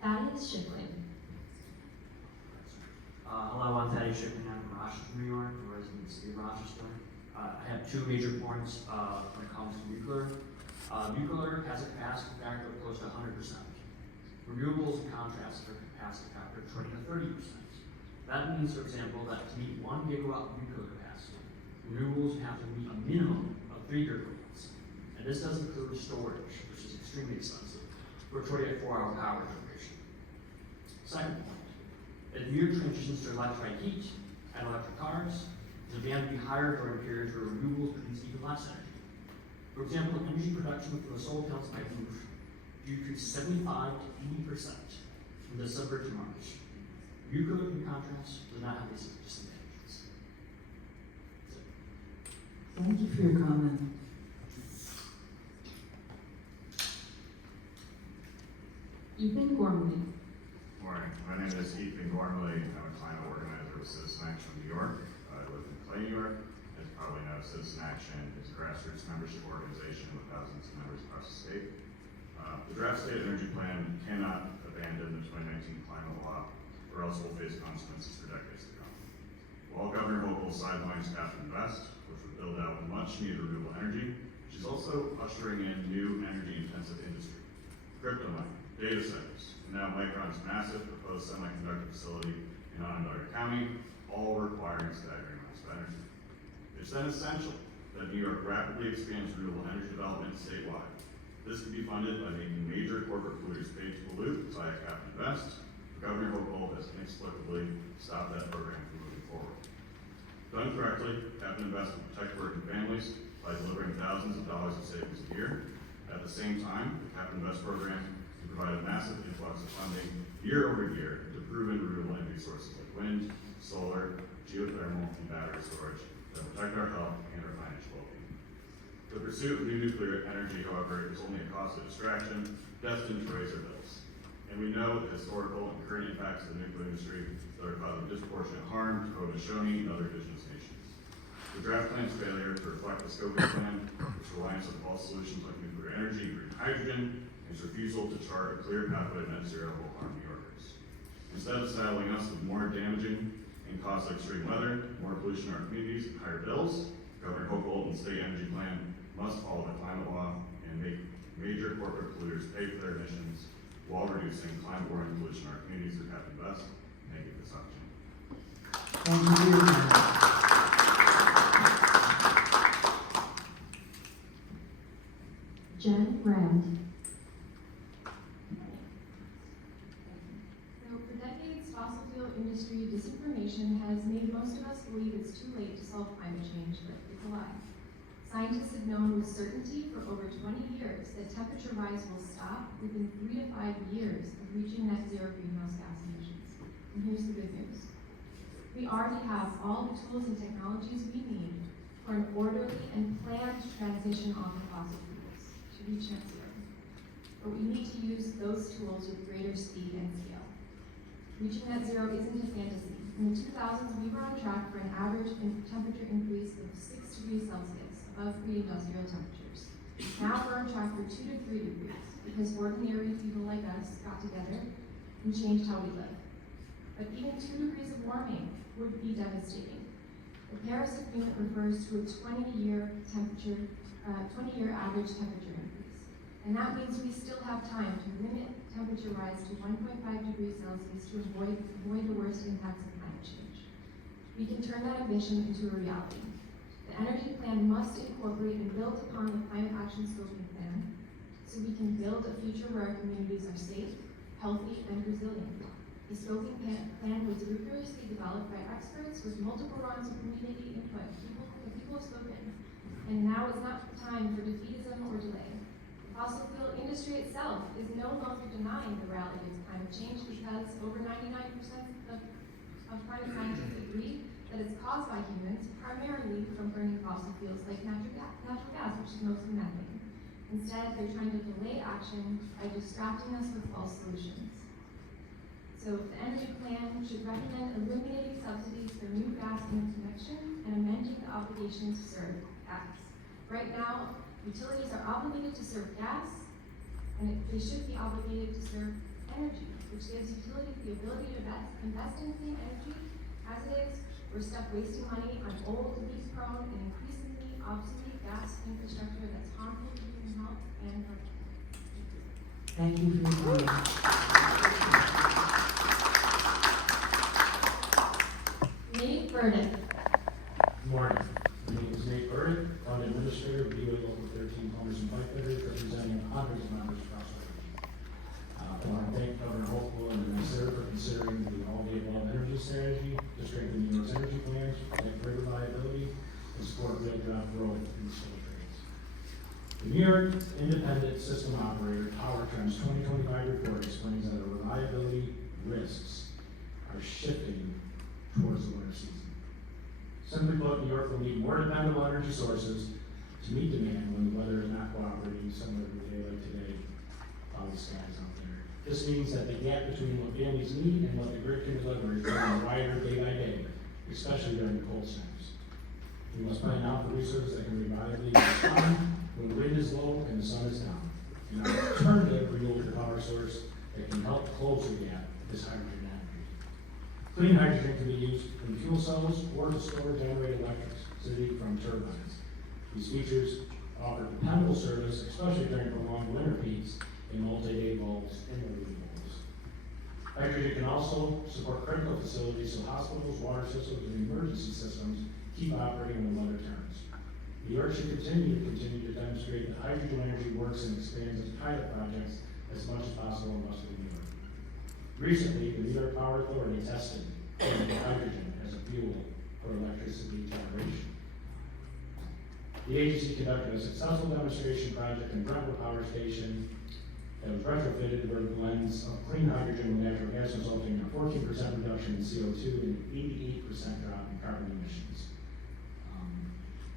Thaddeus Shipley. Hello, I'm Thaddeus Shipley. I'm from Rochester, New York, a resident of the city of Rochester. I have two major points when it comes to nuclear. Nuclear has a capacity factor of close to 100%. Renewables, in contrast, have a capacity factor of 20 to 30%. That means, for example, that to meet 1 gigawatt of nuclear capacity, renewables have to meet a minimum of 3 gigawatts. And this doesn't include storage, which is extremely expensive, for 24-hour power generation. Second point, as New York transitions to electrified heat and electric cars, the demand will be higher during periods where renewables produce even less energy. For example, energy production from the solar panels by roof decreased 75 to 80% from December to March. Nuclear, in contrast, does not have these disadvantages. Thank you for your comment. Ethan Gormley. Morning. My name is Ethan Gormley. I'm a climate organizer with Citizen Action New York. I live in Clay, New York. As you probably know, Citizen Action is a grassroots membership organization with thousands of members across the state. The draft state energy plan cannot abandon the 2019 climate law or else we'll face consequences for decades to come. While Governor Hochul sidelines Captain Invest, which would build out much needed renewable energy, she's also ushering in new energy-intensive industry. Crypto mining, data centers, and now Micron's massive proposed semiconductor facility in Onondaga County, all requiring staggering amounts of energy. It's then essential that New York rapidly expands renewable energy development statewide. This can be funded by making major corporate polluters pay to pollute via Cap and Invest. Governor Hochul has inexplicably stopped that program from moving forward. Done correctly, Cap and Invest will protect working families by delivering thousands of dollars in savings a year. At the same time, the Cap and Invest program can provide a massive influx of funding year over year to proven renewable energy sources like wind, solar, geothermal, and battery storage that protect our health and our financial well-being. The pursuit of new nuclear energy, however, is only a costly distraction destined to raise our bills. And we know the historical and current impacts of the nuclear industry that are causing disproportionate harm to Haudenosaunee and other indigenous nations. The draft plan's failure to reflect the scoping plan, its reliance on false solutions like nuclear energy, green hydrogen, and its refusal to chart a clear pathway to net zero will harm New Yorkers. Instead of saddling us with more damaging and costly extreme weather, more pollution in our communities, and higher bills, Governor Hochul and the state energy plan must follow the climate law and make major corporate polluters pay for their emissions while reducing climate-warming pollution in our communities through Cap and Invest. Thank you for this opportunity. Thank you for your time. Jen Rand. So for decades, fossil fuel industry disinformation has made most of us believe it's too late to solve climate change, but it's a lie. Scientists have known with certainty for over 20 years that temperature rise will stop within 3 to 5 years of reaching net zero greenhouse gas emissions. And here's the good news. We already have all the tools and technologies we need for an orderly and planned transition off of fossil fuels to reach net zero. But we need to use those tools with greater speed and scale. Reaching net zero isn't a fantasy. In the 2000s, we were on track for an average temperature increase of 6 degrees Celsius above pre-industrial temperatures. Now we're on track for 2 to 3 degrees because ordinary people like us got together and changed how we live. But even 2 degrees of warming would be devastating. The Paris Agreement refers to a 20-year average temperature increase. And that means we still have time to limit temperature rise to 1.5 degrees Celsius to avoid the worst impacts of climate change. We can turn that ambition into a reality. The energy plan must incorporate and build upon the climate action scoping plan so we can build a future where our communities are safe, healthy, and resilient. The scoping plan was rigorously developed by experts with multiple rounds of community input. People have spoken. And now is not the time for defeatism or delay. The fossil fuel industry itself is no longer denying the reality of climate change because over 99% of climate scientists agree that it's caused by humans, primarily from burning fossil fuels like natural gas, which is mostly methane. Instead, they're trying to delay action by distracting us with false solutions. So the energy plan should recommend eliminating subsidies for new gas interconnection and amending the obligation to serve gas. Right now, utilities are obligated to serve gas, and they should be obligated to serve energy, which gives utilities the ability to invest in clean energy. As it is, we're stuck wasting money on old, leak-prone, and increasingly obsolete gas infrastructure that's harmful to human health and our planet. Thank you for your time. Nate Burdick. Good morning. My name is Nate Burdick, Fund Administrator of DOE Local 13 Plumbers and Pipe Fitters, representing hundreds of members across the region. I want to thank Governor Hochul and the Minister for considering the all-the-above energy strategy to strengthen New York's energy plans, protect grid reliability, and support real job growth in the skilled trades. The New York Independent System Operator Tower Trends 2025 report explains that the reliability risks are shifting towards the winter season. Simply put, New York will need more dependable energy sources to meet demand when the weather is not cooperating similar to a day like today, cloudy skies out there. This means that the gap between what families need and what the grid can deliver is growing wider day by day, especially during the cold snaps. We must plan out for resources that can reliably respond when the wind is low and the sun is down. An alternative renewable power source that can help close the gap is hydrogen energy. Clean hydrogen can be used in fuel cells or to store or generate electricity from turbines. These features offer dependable service, especially during prolonged winter peaks in multi-day lulls in the leading lulls. Hydrogen can also support critical facilities so hospitals, water systems, and emergency systems keep operating when the weather turns. New York should continue to demonstrate that hydrogen energy works and expands its pilot projects as much as possible in western New York. Recently, the New York Power Authority tested hydrogen as a fuel for electricity generation. The agency conducted a successful demonstration project in Brentwood Power Station that was retrofitted with blends of clean hydrogen with natural gas, resulting in a 14% reduction in CO2 and an 88% drop in carbon emissions.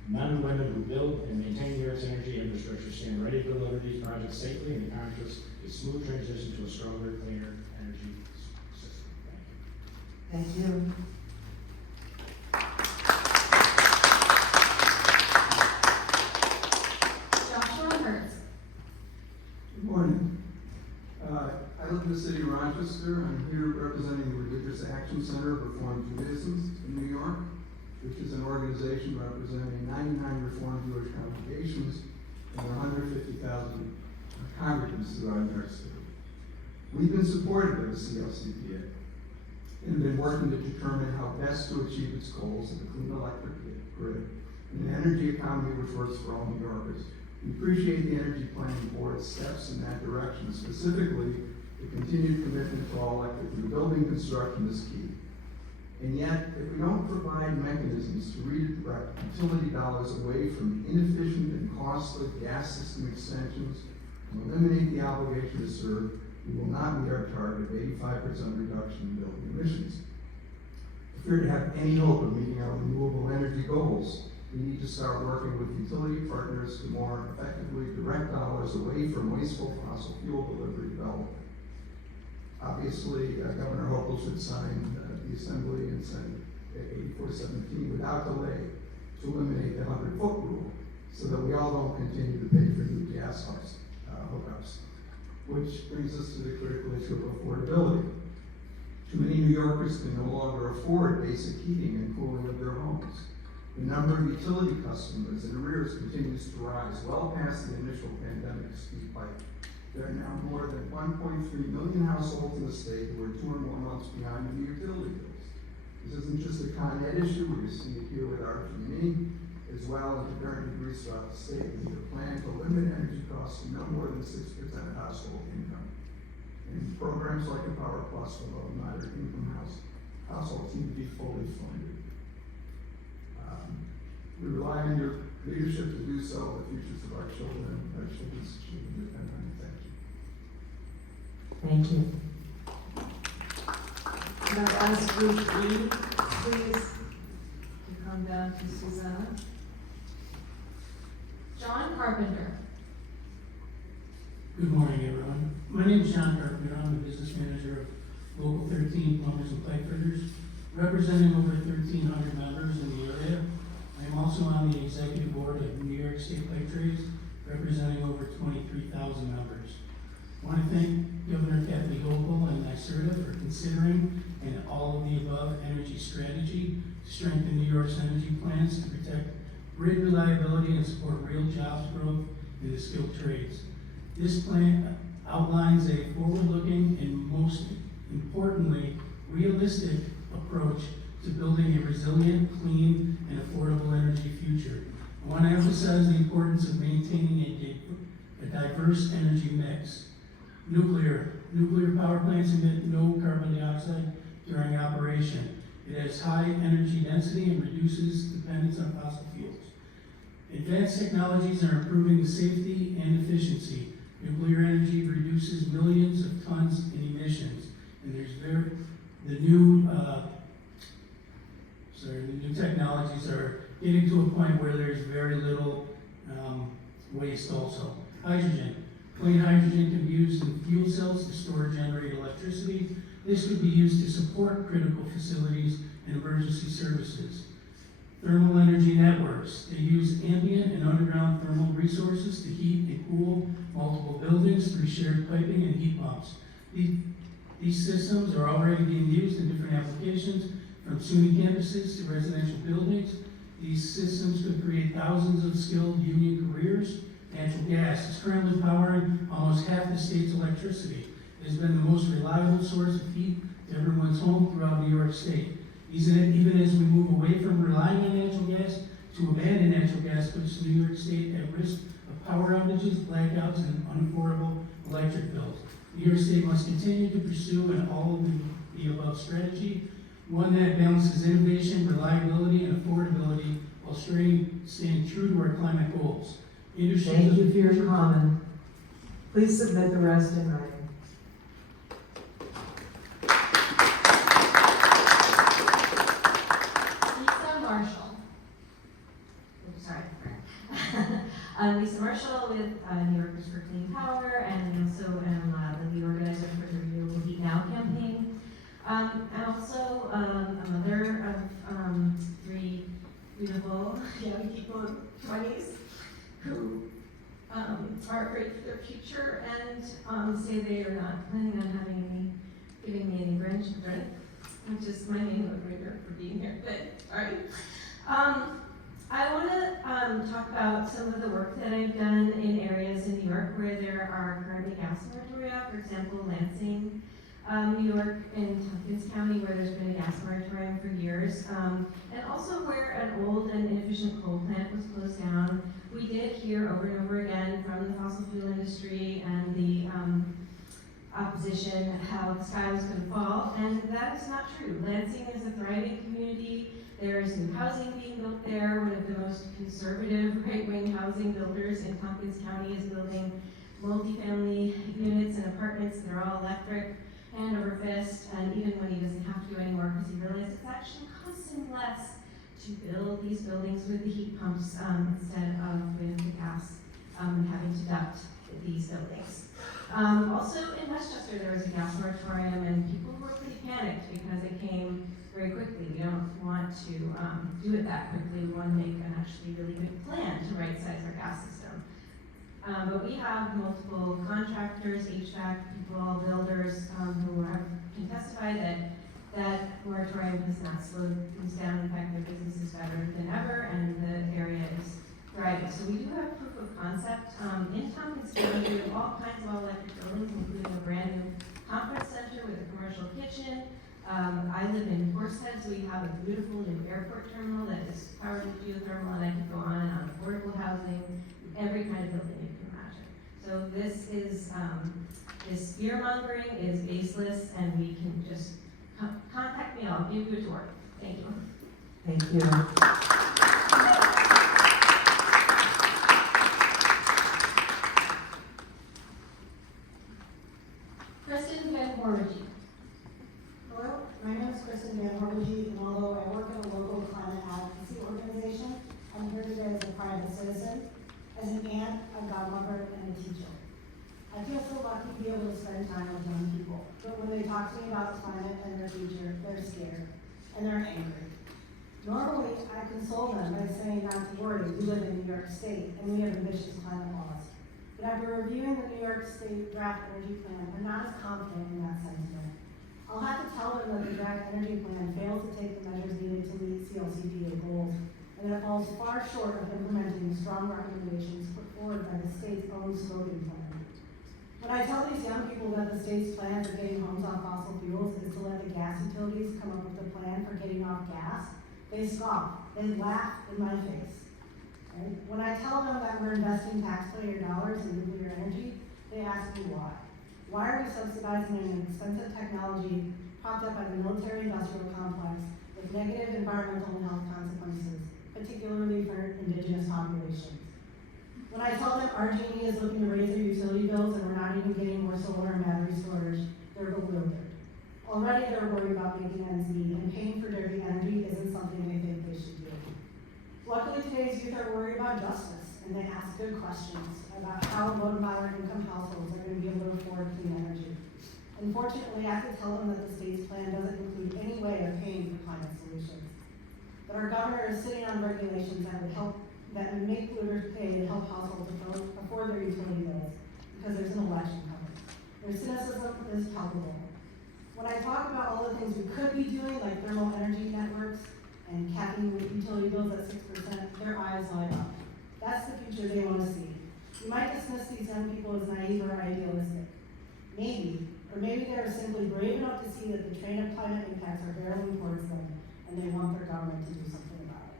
Men and women who build and maintain New York's energy infrastructure stand ready to deliver these projects safely and accomplish a smooth transition to a stronger, cleaner energy system. Thank you. Thank you. Good morning. I live in the city of Rochester. I'm here representing the Religious Action Center of Reformed Judaism in New York, which is an organization representing 99 Reformed Jewish congregations and 150,000 congregants throughout New York City. We've been supportive of the CLCPA and have been working to determine how best to achieve its goals of a clean electric grid and an energy economy which works for all New Yorkers. We appreciate the Energy Planning Board's steps in that direction. Specifically, the continued commitment to all electric new building construction is key. And yet, if we don't provide mechanisms to redirect utility dollars away from inefficient and costly gas system extensions and eliminate the obligation to serve, we will not meet our target of 85% reduction in building emissions. If we're to have any hope of meeting our renewable energy goals, we need to start working with utility partners to more effectively direct dollars away from wasteful fossil fuel delivery development. Obviously, Governor Hochul should sign the Assembly and Senate 8417 without delay to eliminate the 100-foot rule so that we all don't continue to pay for new gas hookups. Which brings us to the critical issue of affordability. Too many New Yorkers can no longer afford basic heating and cooling of their homes. The number of utility customers in arrears continues to rise well past the initial pandemic steep spike. There are now more than 1.3 million households in the state who are 2 or more months behind in the utility bills. This isn't just a Con Ed issue, we're seeing it here with RG&E, as well as to varying degrees throughout the state. We need a plan to limit energy costs to no more than 6% of household income. And programs like a Power Plus for low and moderate income households need to be fully funded. We rely on your leadership to do so. The futures of our children and our children's children depend on it. Thank you. Thank you. Can I ask Group E, please, to come down to Susanna? John Carpenter. Good morning, everyone. My name is John Carpenter. I'm the business manager of Local 13 Plumbers and Pipe Fitters, representing over 1,300 members in the area. I am also on the executive board of New York State Pipe Trades, representing over 23,000 members. I want to thank Governor Kathy Hochul and NYSERDA for considering an all-of-the-above energy strategy to strengthen New York's energy plans to protect grid reliability and support real jobs growth in the skilled trades. This plan outlines a forward-looking and most importantly, realistic approach to building a resilient, clean, and affordable energy future. I want to emphasize the importance of maintaining a diverse energy mix. Nuclear power plants emit no carbon dioxide during operation. It has high energy density and reduces dependence on fossil fuels. Advanced technologies are improving the safety and efficiency. Nuclear energy reduces millions of tons in emissions, and the new technologies are getting to a point where there's very little waste also. Hydrogen. Clean hydrogen can be used in fuel cells to store and generate electricity. This could be used to support critical facilities and emergency services. Thermal energy networks. They use ambient and underground thermal resources to heat and cool multiple buildings through shared piping and heat pumps. These systems are already being used in different applications, from SUNY campuses to residential buildings. These systems could create thousands of skilled union careers. Natural gas is currently powering almost half the state's electricity. It has been the most reliable source of heat to everyone's home throughout New York State. Even as we move away from relying on natural gas, to abandon natural gas puts New York State at risk of power outages, blackouts, and unaffordable electric bills. New York State must continue to pursue an all-of-the-above strategy, one that balances innovation, reliability, and affordability while staying true to our climate goals. Thank you for your comment. Please submit the rest in writing. Lisa Marshall. Oops, sorry. I'm Lisa Marshall with New Yorkers for Clean Power, and also am the organizer for the Renewable Heat Now campaign. I'm also a mother of three beautiful young people in 20s who are afraid for their future and say they are not planning on giving me any grandchildren, which is my main motivator for being here. But sorry. I want to talk about some of the work that I've done in areas in New York where there are currently gas moratoria. For example, Lansing, New York, in Tompkins County, where there's been a gas moratorium for years, and also where an old and inefficient coal plant was closed down. We did hear over and over again from the fossil fuel industry and the opposition how the sky was going to fall, and that is not true. Lansing is a thriving community. There is new housing being built there. One of the most conservative right-wing housing builders in Tompkins County is building multifamily units and apartments that are all electric, hand over fist, and even when he doesn't have to anymore because he realized it's actually costing less to build these buildings with the heat pumps instead of with the gas and having to duct these buildings. Also in Rochester there was a gas moratorium and people were pretty panicked because it came very quickly. We don't want to do it that quickly. We want to make an actually really good plan to right-size our gas system. But we have multiple contractors, HVAC people, builders who can testify that moratorium has not slowed things down. In fact, their business is better than ever, and the area is thriving. So we do have proof of concept. In Tompkins County, we have all kinds of all-electric buildings, including a brand new conference center with a commercial kitchen. I live in Horsehead, so we have a beautiful new airport terminal that is powered with geothermal, and I could go on and on. Affordable housing, every kind of building you can imagine. So this is, this fear-mongering is baseless, and we can just contact me, I'll give you a tour. Thank you. Thank you. Kristen Van Hormedy. Hello, my name is Kristen Van Hormedy, and although I work in a local climate advocacy organization, I'm here today as a private citizen, as an aunt, a godmother, and a teacher. I feel so lucky to be able to spend time with young people, but when they talk to me about climate and their future, they're scared, and they're angry. Normally, I console them by saying not to worry, we live in New York State, and we have ambitious climate laws. But after reviewing the New York State draft energy plan, I'm not as confident in that sentiment. I'll have to tell them that the draft energy plan fails to take the measures needed to meet CLCPA goals, and that it falls far short of implementing strong recommendations put forward by the state's own scoping plan. When I tell these young people that the state's plan for getting homes off fossil fuels is to let the gas utilities come up with a plan for getting off gas, they scoff, they laugh in my face. Right? When I tell them that we're investing taxpayer dollars in nuclear energy, they ask me why. Why are we subsidizing an expensive technology propped up by the military-industrial complex with negative environmental and health consequences, particularly for indigenous populations? When I tell them RG&E is looking to raise their utility bills and we're not even getting more solar and battery storage, they're bewildered. Already they're worried about making ends meet, and paying for dirty energy isn't something they think they should do. Luckily, today's youth are worried about justice, and they ask good questions about how low to moderate income households are going to be able to afford clean energy. Unfortunately, I have to tell them that the state's plan doesn't include any way of paying for climate solutions. But our governor is sitting on regulations that would make polluters pay to help households afford their utility bills because there's an election coming. Their cynicism is palpable. When I talk about all the things we could be doing, like thermal energy networks and capping utility bills at 6%, their eyes light up. That's the future they want to see. You might dismiss these young people as naive or idealistic. Maybe, or maybe they are simply brave enough to see that the train of climate impacts are barreling towards them, and they want their government to do something about it.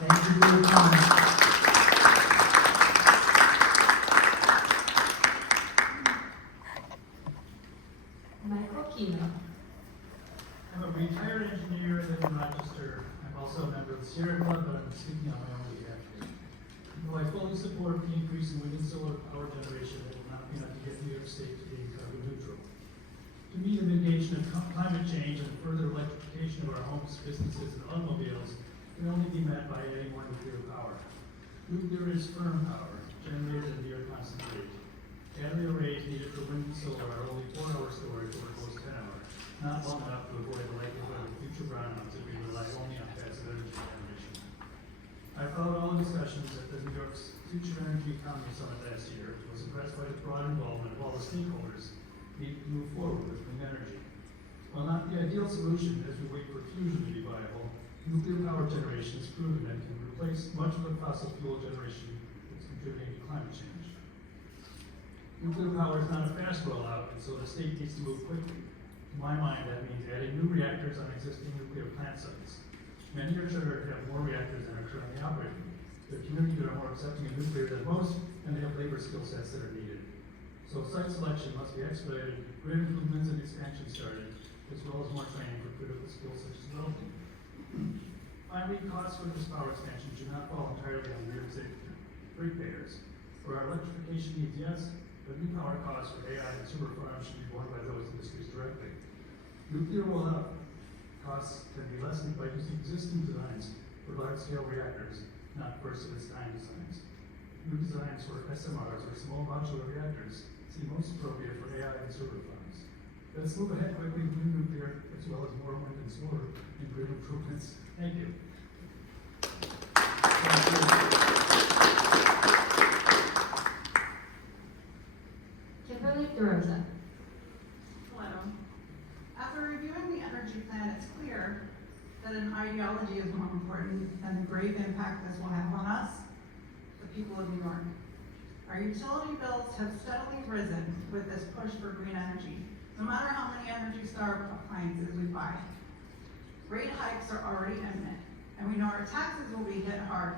Thank you for your comment. Michael Kino. I'm a retired engineer living in Rochester. I'm also a member of the Sierra Club, but I'm speaking on my own behalf here. Though I fully support the increase in wind and solar power generation, that will not be enough to get New York State to being carbon neutral. To meet the mitigation of climate change and further electrification of our homes, businesses, and automobiles can only be met by adding more nuclear power. Nuclear is firm power, generated in near constant rate. Battery arrays needed for wind and solar are only 4-hour storage or at most 10 hour, not long enough to avoid the likelihood of future brownouts if we rely only on passive energy generation. I followed all the discussions at the New York's Future Energy Economy Summit last year, was impressed by the broad involvement of all the stakeholders needed to move forward with clean energy. While not the ideal solution as we wait for fusion to be viable, nuclear power generation is proven and can replace much of the fossil fuel generation that's contributing to climate change. Nuclear power is not a fast rollout, and so the state needs to move quickly. To my mind, that means adding new reactors on existing nuclear plant sites. Many are sure to have more reactors than are currently operating. The communities are more accepting of nuclear than most, and they have labor skill sets that are needed. So site selection must be expedited, grid improvements and expansion started, as well as more training for critical skills such as welding. Finally, costs for this power expansion should not fall entirely on New York State ratepayers. For our electrification needs, yes, but new power costs for AI and super farms should be borne by those industries directly. Nuclear rollout costs can be lessened by using existing designs for large-scale reactors, not first-of-its-kind designs. New designs for SMRs or small modular reactors seem most appropriate for AI and server farms. Let's move ahead quickly with new nuclear, as well as more wind and solar and grid improvements. Thank you. Kimberly DeRosa. Hello. After reviewing the energy plan, it's clear that an ideology is more important than the grave impact this will have on us, the people of New York. Our utility bills have steadily risen with this push for green energy, no matter how many Energy Star appliances we buy. Rate hikes are already imminent, and we know our taxes will be hit hard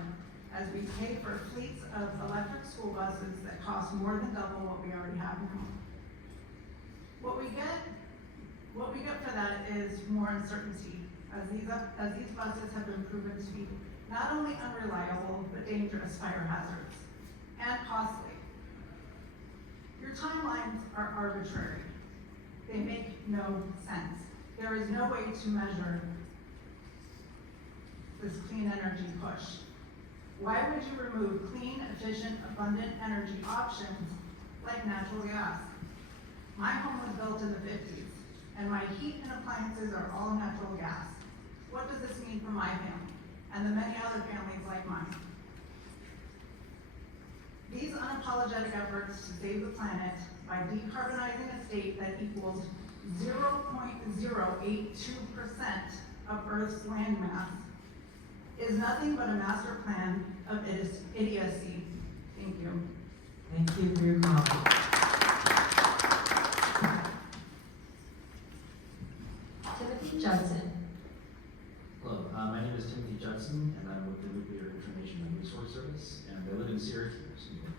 as we pay for fleets of electric school buses that cost more than double what we already have now. What we get for that is more uncertainty, as these buses have been proven to be not only unreliable, but dangerous fire hazards, and costly. Your timelines are arbitrary. They make no sense. There is no way to measure this clean energy push. Why would you remove clean, efficient, abundant energy options like natural gas? My home was built in the 50s, and my heat and appliances are all natural gas. What does this mean for my family, and the many other families like mine? These unapologetic efforts to save the planet by decarbonizing a state that equals 0.082% of Earth's landmass is nothing but a master plan of idiocy. Thank you. Thank you for your comment. Timothy Judson. Hello, my name is Timothy Judson, and I'm with the Nuclear Information and Resource Service, and I live in Syracuse, New York,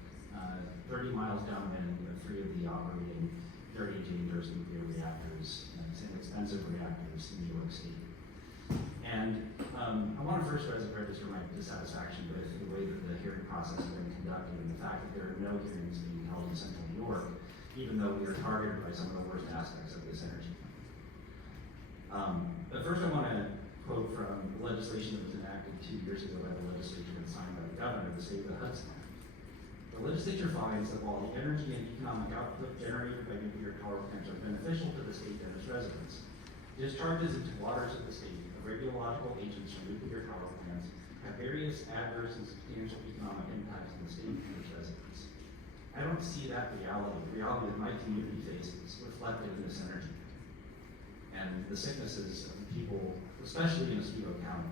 30 miles downwind of 3 of the operating very dangerous nuclear reactors, and expensive reactors in New York State. And I want to first register my dissatisfaction with the way that the hearing process has been conducted and the fact that there are no hearings being held in Central New York, even though we are targeted by some of the worst aspects of this energy plan. But first I want to quote from legislation that was enacted 2 years ago by the legislature and signed by the governor of the state of the Hudson. The legislature finds that while the energy and economic output generated by nuclear power plants are beneficial to the state and its residents, discharges into waters of the state of radiological agents from nuclear power plants have various adverse and substantial economic impacts on the state and its residents. I don't see that reality, the reality that my community faces, reflected in this energy plan. and the sicknesses of the people, especially in Oswego County,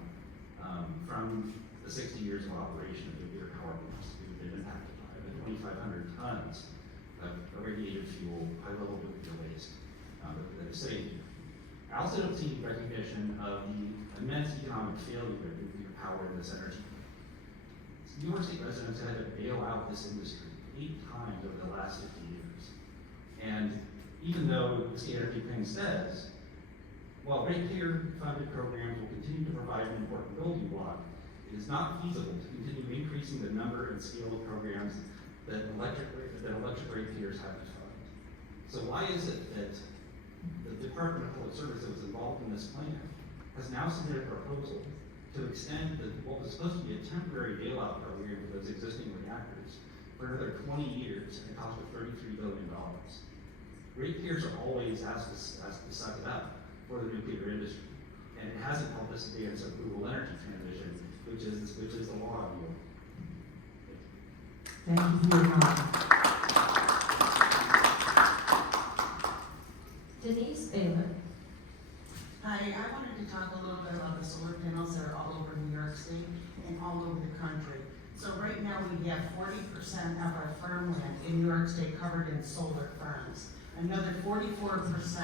from the 60 years of operation of nuclear power plants we've been impacted by, the 2,500 tons of irradiated fuel, high-level nuclear waste that is sitting here. I also don't see recognition of the immense economic failure of nuclear power in this energy. New York State residents have had to bail out this industry 8 times over the last 50 years. And even though the state energy plan says, while ratepayer-funded programs will continue to provide an important building block, it is not feasible to continue increasing the number and scale of programs that electric ratepayers have to fund. So why is it that the Department of Public Service that was involved in this plan has now submitted a proposal to extend what was supposed to be a temporary bailout program for those existing reactors for another 20 years at a cost of $33 billion. Ratepayers are always asked to suck it up for the nuclear industry, and it hasn't helped us advance a renewable energy transition, which is the law of the world. Thank you for your comment. Denise Baylor. Hi, I wanted to talk a little bit about the solar panels that are all over New York State and all over the country. So right now we have 40% of our farmland in New York State covered in solar farms. Another 44%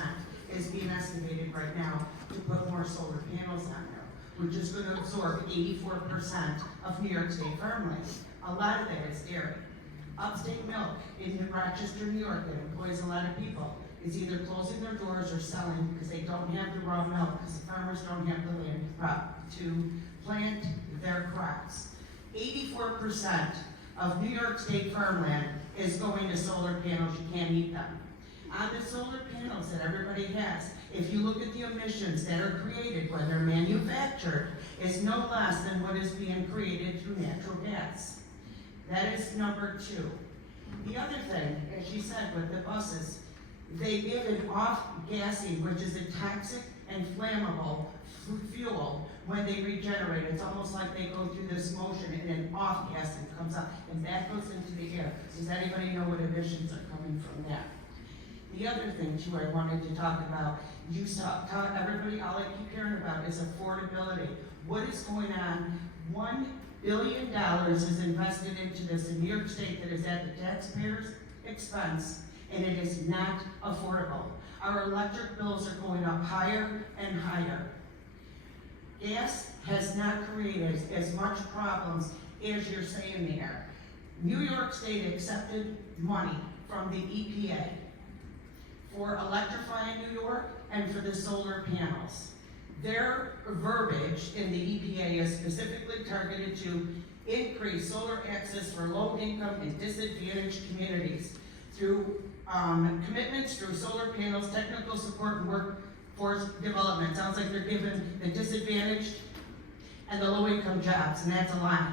is being estimated right now to put more solar panels on there, which is going to absorb 84% of New York State farmland. A lot of that is dairy. Upstate Milk in Rochester, New York, that employs a lot of people, is either closing their doors or selling because they don't have the raw milk, because the farmers don't have the land to plant their crops. 84% of New York State farmland is going to solar panels. You can't eat them. On the solar panels that everybody has, if you look at the emissions that are created when they're manufactured, is no less than what is being created through natural gas. That is number 2. The other thing, as she said with the buses, they give an off-gassing, which is a toxic and flammable fuel when they regenerate. It's almost like they go through this motion and then off-gassing comes out, and that goes into the air. Does anybody know what emissions are coming from that? The other thing too I wanted to talk about, you saw, everybody, all I keep hearing about is affordability. What is going on? $1 billion is invested into this in New York State that is at the taxpayer's expense, and it is not affordable. Our electric bills are going up higher and higher. Gas has not created as much problems as you're saying there. New York State accepted money from the EPA for electrifying New York and for the solar panels. Their verbiage in the EPA is specifically targeted to increase solar access for low-income and disadvantaged communities through commitments through solar panels, technical support, and workforce development. Sounds like they're giving the disadvantaged and the low-income jobs, and that's a lie.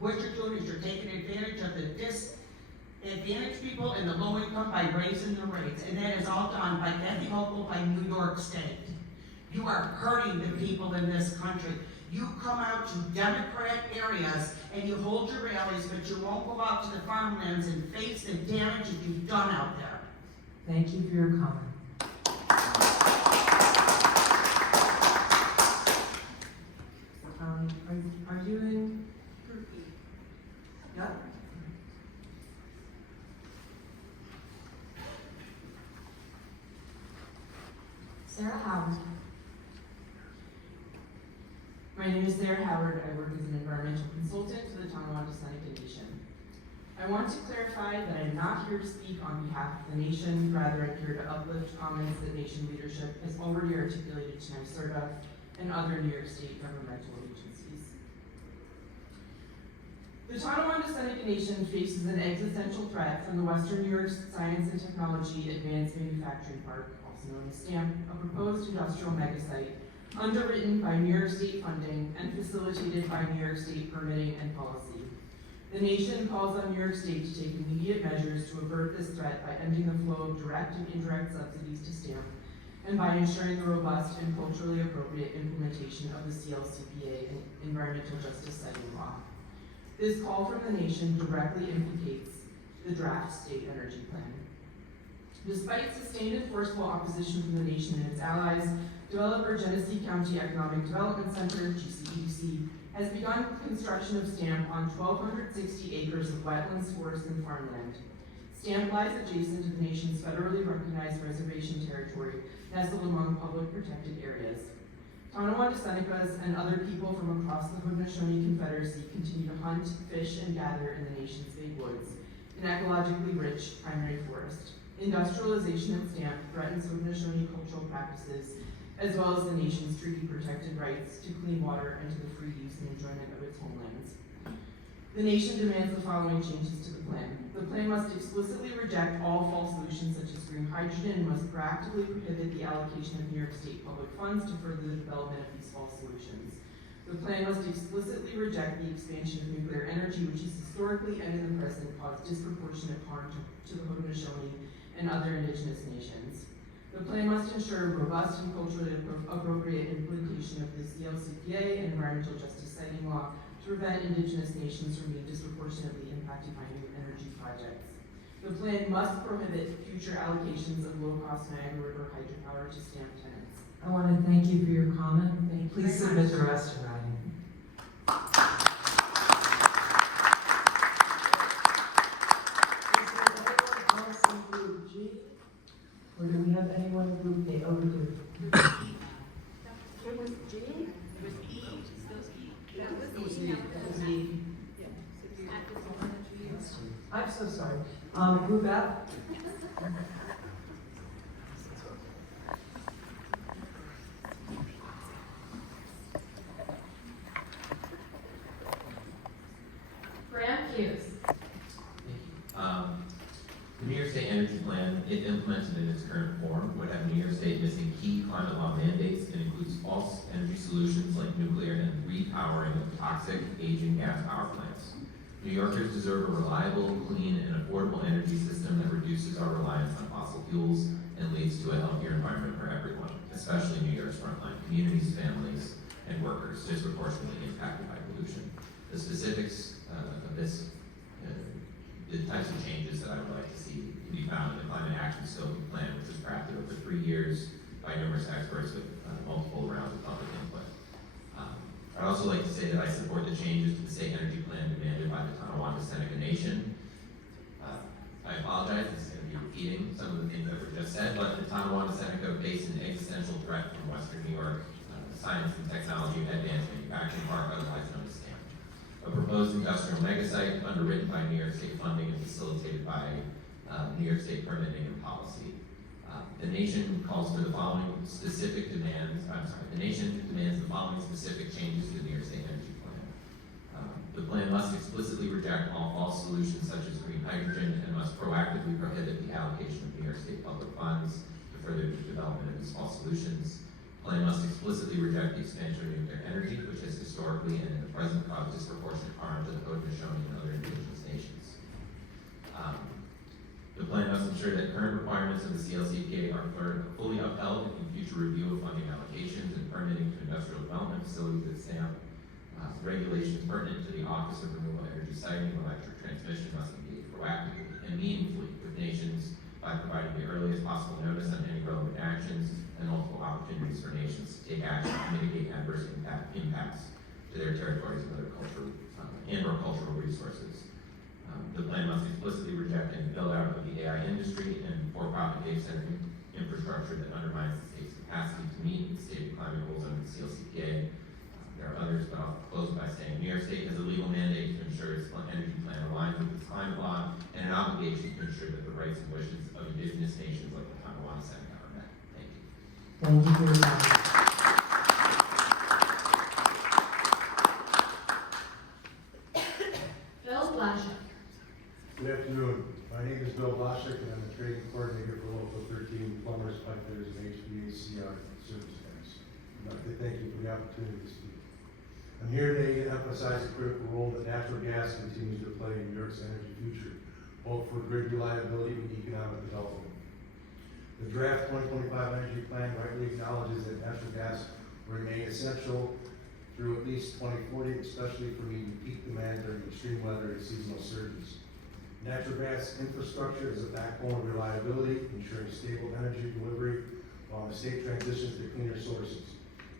What you're doing is you're taking advantage of the disadvantaged people and the low-income by raising the rates, and that is all done by Kathy Hochul, by New York State. You are hurting the people in this country. You come out to Democrat areas and you hold your rallies, but you won't go out to the farmlands and face the damage that you've done out there. Thank you for your comment. Are you in? Yep. Sarah Howard. My name is Sarah Howard. I work as an environmental consultant to the Tonawanda Seneca Nation. I want to clarify that I'm not here to speak on behalf of the nation. Rather, I'm here to uplift comments that nation leadership has already articulated to NYSERDA and other New York State governmental agencies. The Tonawanda Seneca Nation faces an existential threat from the Western New York Science and Technology Advanced Manufacturing Park, also known as STAMP, a proposed industrial megasite underwritten by New York State funding and facilitated by New York State permitting and policy. The nation calls on New York State to take immediate measures to avert this threat by ending the flow of direct and indirect subsidies to STAMP and by ensuring the robust and culturally appropriate implementation of the CLCPA and Environmental Justice Citing Law. This call from the nation directly implicates the draft state energy plan. Despite sustained and forceful opposition from the nation and its allies, developer Genesee County Economic Development Center, GCEDC, has begun construction of STAMP on 1,260 acres of wetlands, forest, and farmland. STAMP lies adjacent to the nation's federally recognized reservation territory, nestled among public protected areas. Tonawanda Senecas and other people from across the Haudenosaunee Confederacy continue to hunt, fish, and gather in the nation's big woods, an ecologically rich primary forest. Industrialization at STAMP threatens Haudenosaunee cultural practices, as well as the nation's treaty-protected rights to clean water and to the free use and enjoyment of its homelands. The nation demands the following changes to the plan. The plan must explicitly reject all false solutions such as green hydrogen and must proactively prohibit the allocation of New York State public funds to further the development of these false solutions. The plan must explicitly reject the expansion of nuclear energy, which has historically and in the present caused disproportionate harm to the Haudenosaunee and other indigenous nations. The plan must ensure robust and culturally appropriate implementation of the CLCPA and environmental justice citing law to prevent indigenous nations from being disproportionately impacted by new energy projects. The plan must prohibit future allocations of low-cost Niagara River hydropower to STAMP tenants. I want to thank you for your comment. Thank you Please very submit much. the rest in writing. Is there anyone else in group G? Or do we have anyone in group A? Oh, we do. It was G? It was E. That was E. That was E. Yeah. I'm so sorry. Group F? Graham Hughes. The New York State Energy Plan, if implemented in its current form, would have New York State missing key climate law mandates and includes false energy solutions like nuclear and repowering of toxic, aging gas power plants. New Yorkers deserve a reliable, clean, and affordable energy system that reduces our reliance on fossil fuels and leads to a healthier environment for everyone, especially New York's frontline communities, families, and workers disproportionately impacted by pollution. The specifics of this, the types of changes that I would like to see can be found in the Climate Action Scoping Plan, which was crafted over 3 years by numerous experts with multiple rounds of public input. I'd also like to say that I support the changes to the state energy plan demanded by the Tonawanda Seneca Nation. I apologize, this is going to be repeating some of the things that were just said, but the Tonawanda Seneca face an existential threat from Western New York, science and technology advanced manufacturing park, otherwise known as STAMP. A proposed industrial megasite underwritten by New York State funding and facilitated by New York State permitting and policy. The nation calls for the following specific demands, the nation demands the following specific changes to the New York State Energy Plan. The plan must explicitly reject all false solutions such as green hydrogen and must proactively prohibit the allocation of New York State public funds to further the development of these false solutions. The plan must explicitly reject the expansion of nuclear energy, which has historically and in the present caused disproportionate harm to the Haudenosaunee and other indigenous nations. The plan must ensure that current requirements of the CLCPA are fully upheld in future review of funding allocations and permitting to industrial development facilities at STAMP. Regulations pertinent to the Office of Renewable Energy Siting and Electric Transmission must engage proactively and meaningfully with nations by providing the earliest possible notice on any relevant actions and multiple opportunities for nations to take action to mitigate adverse impacts to their territories and other cultural and/or cultural resources. The plan must explicitly reject any build-out of the AI industry and for-profit data center infrastructure that undermines the state's capacity to meet the stated climate goals under the CLCPA. There are others, but I'll close by saying New York State has a legal mandate to ensure its energy plan aligns with its climate law and an obligation to ensure that the rights and wishes of indigenous nations like the Tonawanda Seneca are met. Thank you. Thank you for your comment. Bill Blanchard. Good afternoon. My name is Bill Blasek, and I'm the training coordinator for Local 13 Plumbers, Pipe Fitters, and HVAC service tanks. I'd like to thank you for the opportunity to speak. I'm here today to emphasize the critical role that natural gas continues to play in New York's energy future, both for grid reliability and economic development. The draft 2025 energy plan rightly acknowledges that natural gas will remain essential through at least 2040, especially for meeting peak demand during extreme weather and seasonal surges. Natural gas infrastructure is a backbone of reliability, ensuring stable energy delivery while the state transitions to cleaner sources.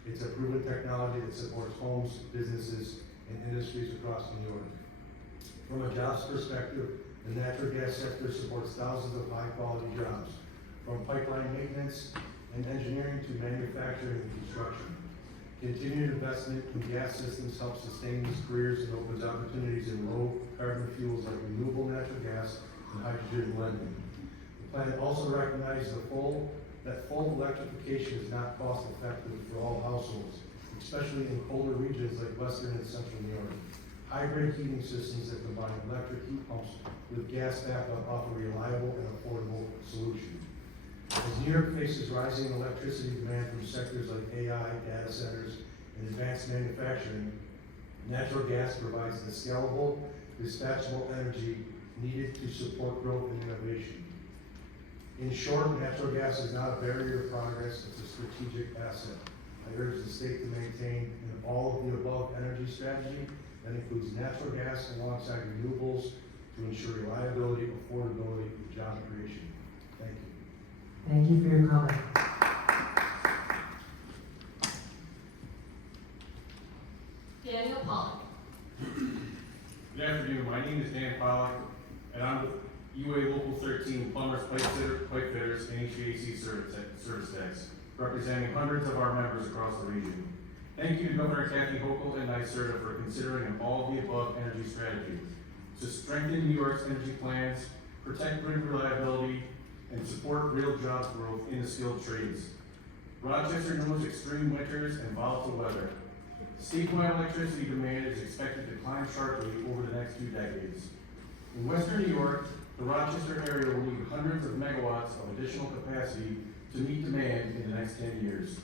It's a proven technology that supports homes, businesses, and industries across New York. From a jobs perspective, the natural gas sector supports thousands of high-quality jobs, from pipeline maintenance and engineering to manufacturing and construction. Continued investment in gas systems helps sustain these careers and opens opportunities in low-carbon fuels like renewable natural gas and hydrogen blending. The plan also recognizes that full electrification is not cost-effective for all households, especially in colder regions like western and central New York. Hybrid heating systems that combine electric heat pumps with gas backup offer a reliable and affordable solution. As New York faces rising electricity demand from sectors like AI, data centers, and advanced manufacturing, natural gas provides the scalable, dispatchable energy needed to support growth and innovation. In short, natural gas is not a barrier to progress, it's a strategic asset. I urge the state to maintain an all-of-the-above energy strategy that includes natural gas alongside renewables to ensure reliability, affordability, and job creation. Thank you. Thank you for your comment. Daniel Pollock. Good afternoon, my name is Dan Pollock, and I'm with UA Local 13 Plumbers, Pipe Fitters, and HVAC Service Techs, representing hundreds of our members across the region. Thank you to Governor Kathy Hochul and NYSERDA for considering an all-of-the-above energy strategy to strengthen New York's energy plans, protect grid reliability, and support real jobs growth in the skilled trades. Rochester knows extreme winters and volatile weather. Statewide electricity demand is expected to climb sharply over the next 2 decades. In western New York, the Rochester area will need hundreds of megawatts of additional capacity to meet demand in the next 10 years.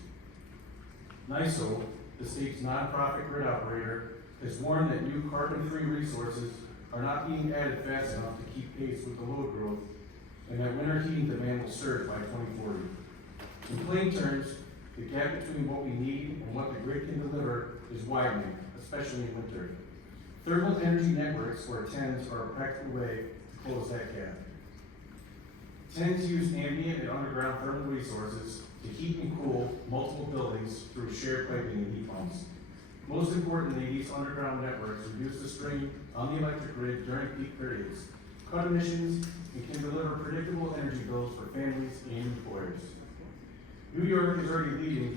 NYSO, the state's nonprofit grid operator, has warned that new carbon-free resources are not being added fast enough to keep pace with the load growth, and that winter heating demand will surge by 2040. In plain terms, the gap between what we need and what the grid can deliver is widening, especially in winter. Thermal energy networks, or TENs, are a practical way to close that gap. TENs use ambient and underground thermal resources to heat and cool multiple buildings through shared piping and heat pumps. Most importantly, these underground networks reduce the strain on the electric grid during peak periods, cut emissions, and can deliver predictable energy bills for families and employers. New York is already leading.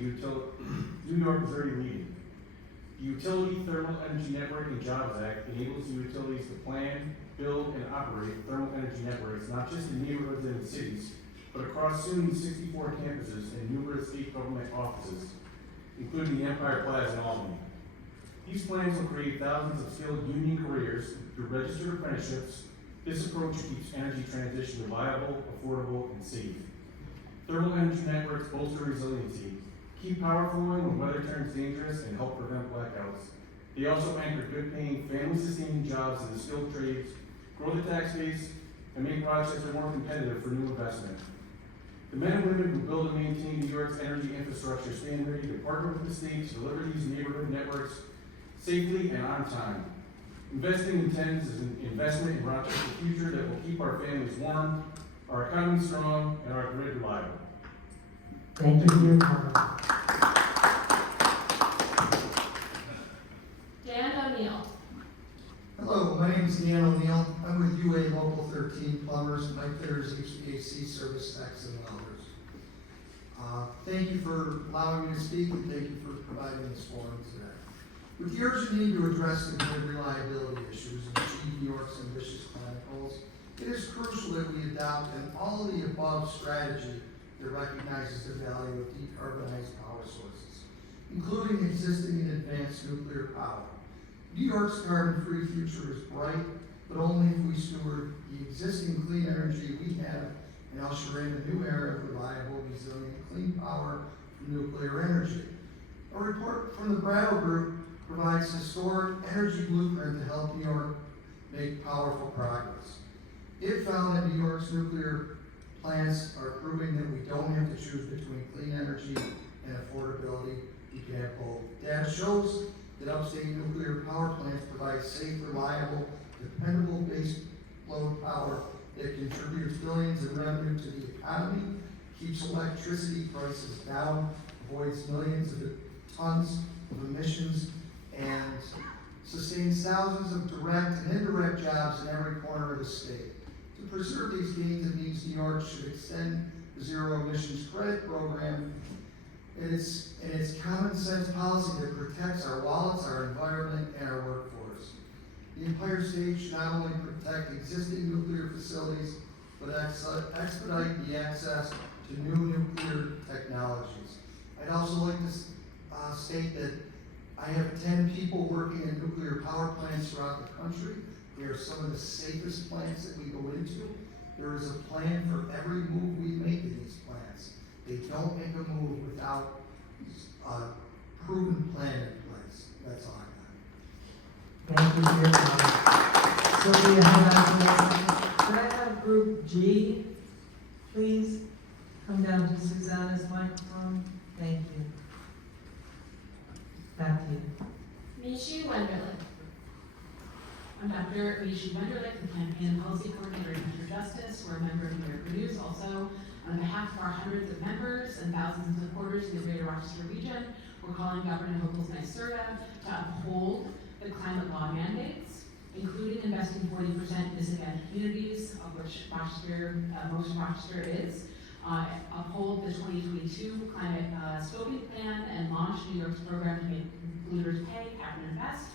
The Utility Thermal Energy Network and Jobs Act enables utilities to plan, build, and operate thermal energy networks not just in neighborhoods and in cities, but across SUNY's 64 campuses and numerous state government offices, including the Empire Plaza in Albany. These plans will create thousands of skilled union careers through registered apprenticeships. This approach keeps energy transition reliable, affordable, and safe. Thermal energy networks bolster resiliency, keep power flowing when weather turns dangerous, and help prevent blackouts. They also anchor good-paying, family-sustaining jobs in the skilled trades, grow the tax base, and make Rochester more competitive for new investment. The men and women who build and maintain New York's energy infrastructure stand ready to partner with the state to deliver these neighborhood networks safely and on time. Investing in TENs is an investment in Rochester's future that will keep our families warm, our economy strong, and our grid reliable. Thank you for your comment. Dan O'Neill. Hello, my name is Dan O'Neill. I'm with UA Local 13 Plumbers, Pipe Fitters, HVAC Service Techs, and others. Thank you for allowing me to speak, and thank you for providing this forum today. With the urgent need to address the grid reliability issues and achieve New York's ambitious climate goals, it is crucial that we adopt an all-of-the-above strategy that recognizes the value of decarbonized power sources, including existing and advanced nuclear power. New York's carbon-free future is bright, but only if we steward the existing clean energy we have and usher in a new era of reliable, resilient, clean power from nuclear energy. A report from the Brattle Group provides historic energy blueprint to help New York make powerful progress. It found that New York's nuclear plants are proving that we don't have to choose between clean energy and affordability. We can have both. Data shows that upstate nuclear power plants provide safe, reliable, dependable load power that contributes billions in revenue to the economy, keeps electricity prices down, avoids millions of tons of emissions, and sustains thousands of direct and indirect jobs in every corner of the state. To preserve these gains, it means New York should extend the zero emissions credit program and its common sense policy that protects our wallets, our environment, and our workforce. The Empire State should not only protect existing nuclear facilities, but expedite the access to new nuclear technologies. I'd also like to state that I have 10 people working in nuclear power plants throughout the country. They are some of the safest plants that we go into. There is a plan for every move we make in these plants. They don't make a move without a proven plan in place. That's all I got. Thank you for your comment. So we have, could I have group G, please? Come down to Susanna's microphone. Thank you. Back to you. Mishi Wenderlich. I'm Dr. Mishi Wenderlich, the Campaign and Policy Coordinator at Future Justice. We're a member of New York News. Also, on behalf of our hundreds of members and thousands of supporters in the greater Rochester region, we're calling Governor Hochul's NYSERDA to uphold the climate law mandates, including investing 40% in disadvantaged communities, of which Rochester, most of Rochester is, uphold the 2022 climate scoping plan and launch New York's program to make polluters pay, cap and invest,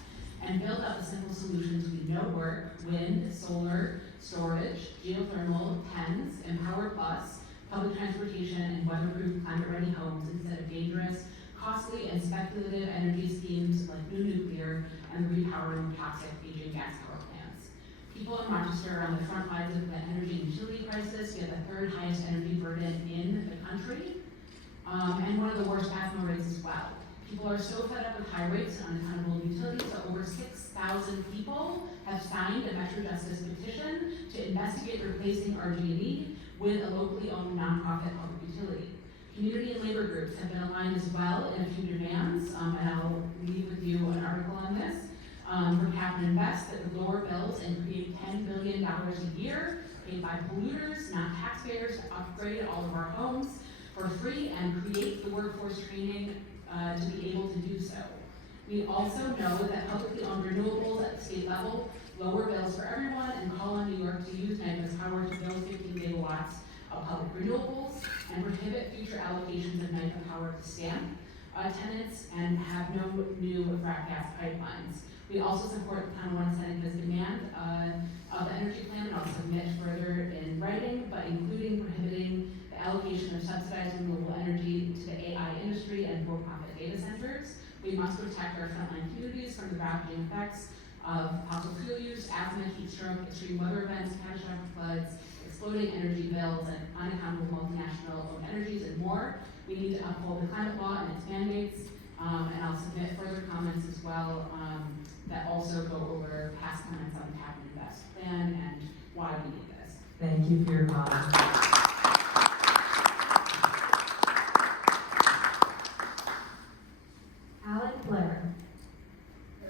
and build up the simple solutions we know work: wind, solar, storage, geothermal, TENS, Empower Plus, public transportation, and weatherproof climate-ready homes instead of dangerous, costly, and speculative energy schemes like new nuclear and the repowering of toxic aging gas power plants. People in Rochester are on the front lines of the energy and utility crisis. We have the third highest energy burden in the country, and one of the worst asthma rates as well. People are so fed up with high rates and unaccountable utilities that over 6,000 people have signed a Metro Justice petition to investigate replacing RG&E with a locally owned nonprofit public utility. Community and labor groups have been aligned as well in a few demands, and I'll leave with you an article on this. For cap and invest that would lower bills and create $10 billion a year paid by polluters, not taxpayers, to upgrade all of our homes for free and create the workforce training to be able to do so. We also know that publicly owned renewables at the state level lower bills for everyone and call on New York to use NYPA's power to build 15 gigawatts of public renewables and prohibit future allocations of NYPA power to stamp tenants and have no new frac gas pipelines. We also support the Town of One Seneca's demand of the energy plan, and I'll submit further in writing, but including prohibiting the allocation of subsidized renewable energy to the AI industry and for-profit data centers. We must protect our frontline communities from the ravaging effects of fossil fuel use, asthma, heat stroke, extreme weather events, catastrophic floods, exploding energy bills, and unaccountable multinational owned energies, and more. We need to uphold the climate law and its mandates, and I'll submit further comments as well that also go over past comments on the cap and invest plan and why we need this. Thank you for your comment. Alan Blair.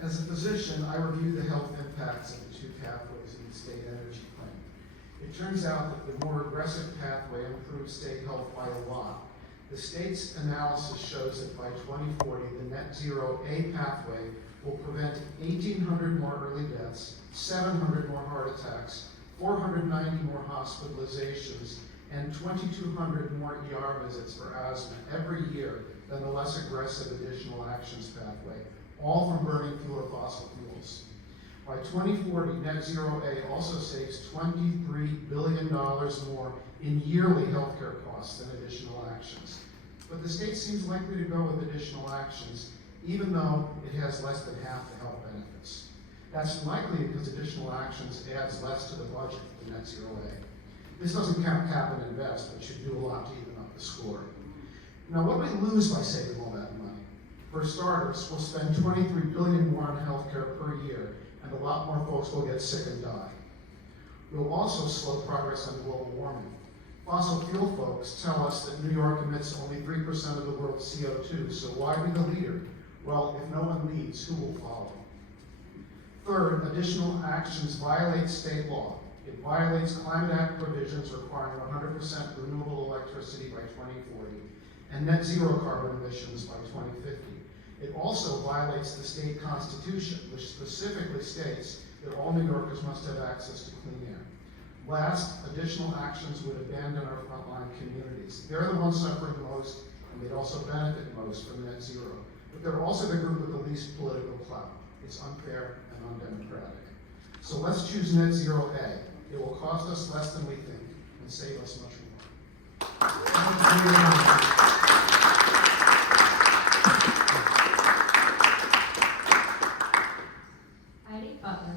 As a physician, I review the health impacts of the two pathways in the state energy plan. It turns out that the more aggressive pathway improves state health by a lot. The state's analysis shows that by 2040, the net zero A pathway will prevent 1,800 more early deaths, 700 more heart attacks, 490 more hospitalizations, and 2,200 more ER visits for asthma every year than the less aggressive additional actions pathway, all from burning fewer fossil fuels. By 2040, net zero A also saves $23 billion more in yearly healthcare costs than additional actions. But the state seems likely to go with additional actions, even though it has less than half the health benefits. That's likely because additional actions adds less to the budget than net zero A. This doesn't count cap and invest, but should do a lot to even up the score. Now, what do we lose by saving all that money? For starters, we'll spend $23 billion more on healthcare per year, and a lot more folks will get sick and die. We'll also slow progress on global warming. Fossil fuel folks tell us that New York emits only 3% of the world's CO2, so why be the leader? Well, if no one leads, who will follow? Third, additional actions violate state law. It violates Climate Act provisions requiring 100% renewable electricity by 2040 and net zero carbon emissions by 2050. It also violates the state constitution, which specifically states that all New Yorkers must have access to clean air. Last, additional actions would abandon our frontline communities. They're the ones suffering most, and they'd also benefit most from net zero. But they're also the group with the least political clout. It's unfair and undemocratic. So let's choose net zero A. It will cost us less than we think and save us much more. Heidi Butler.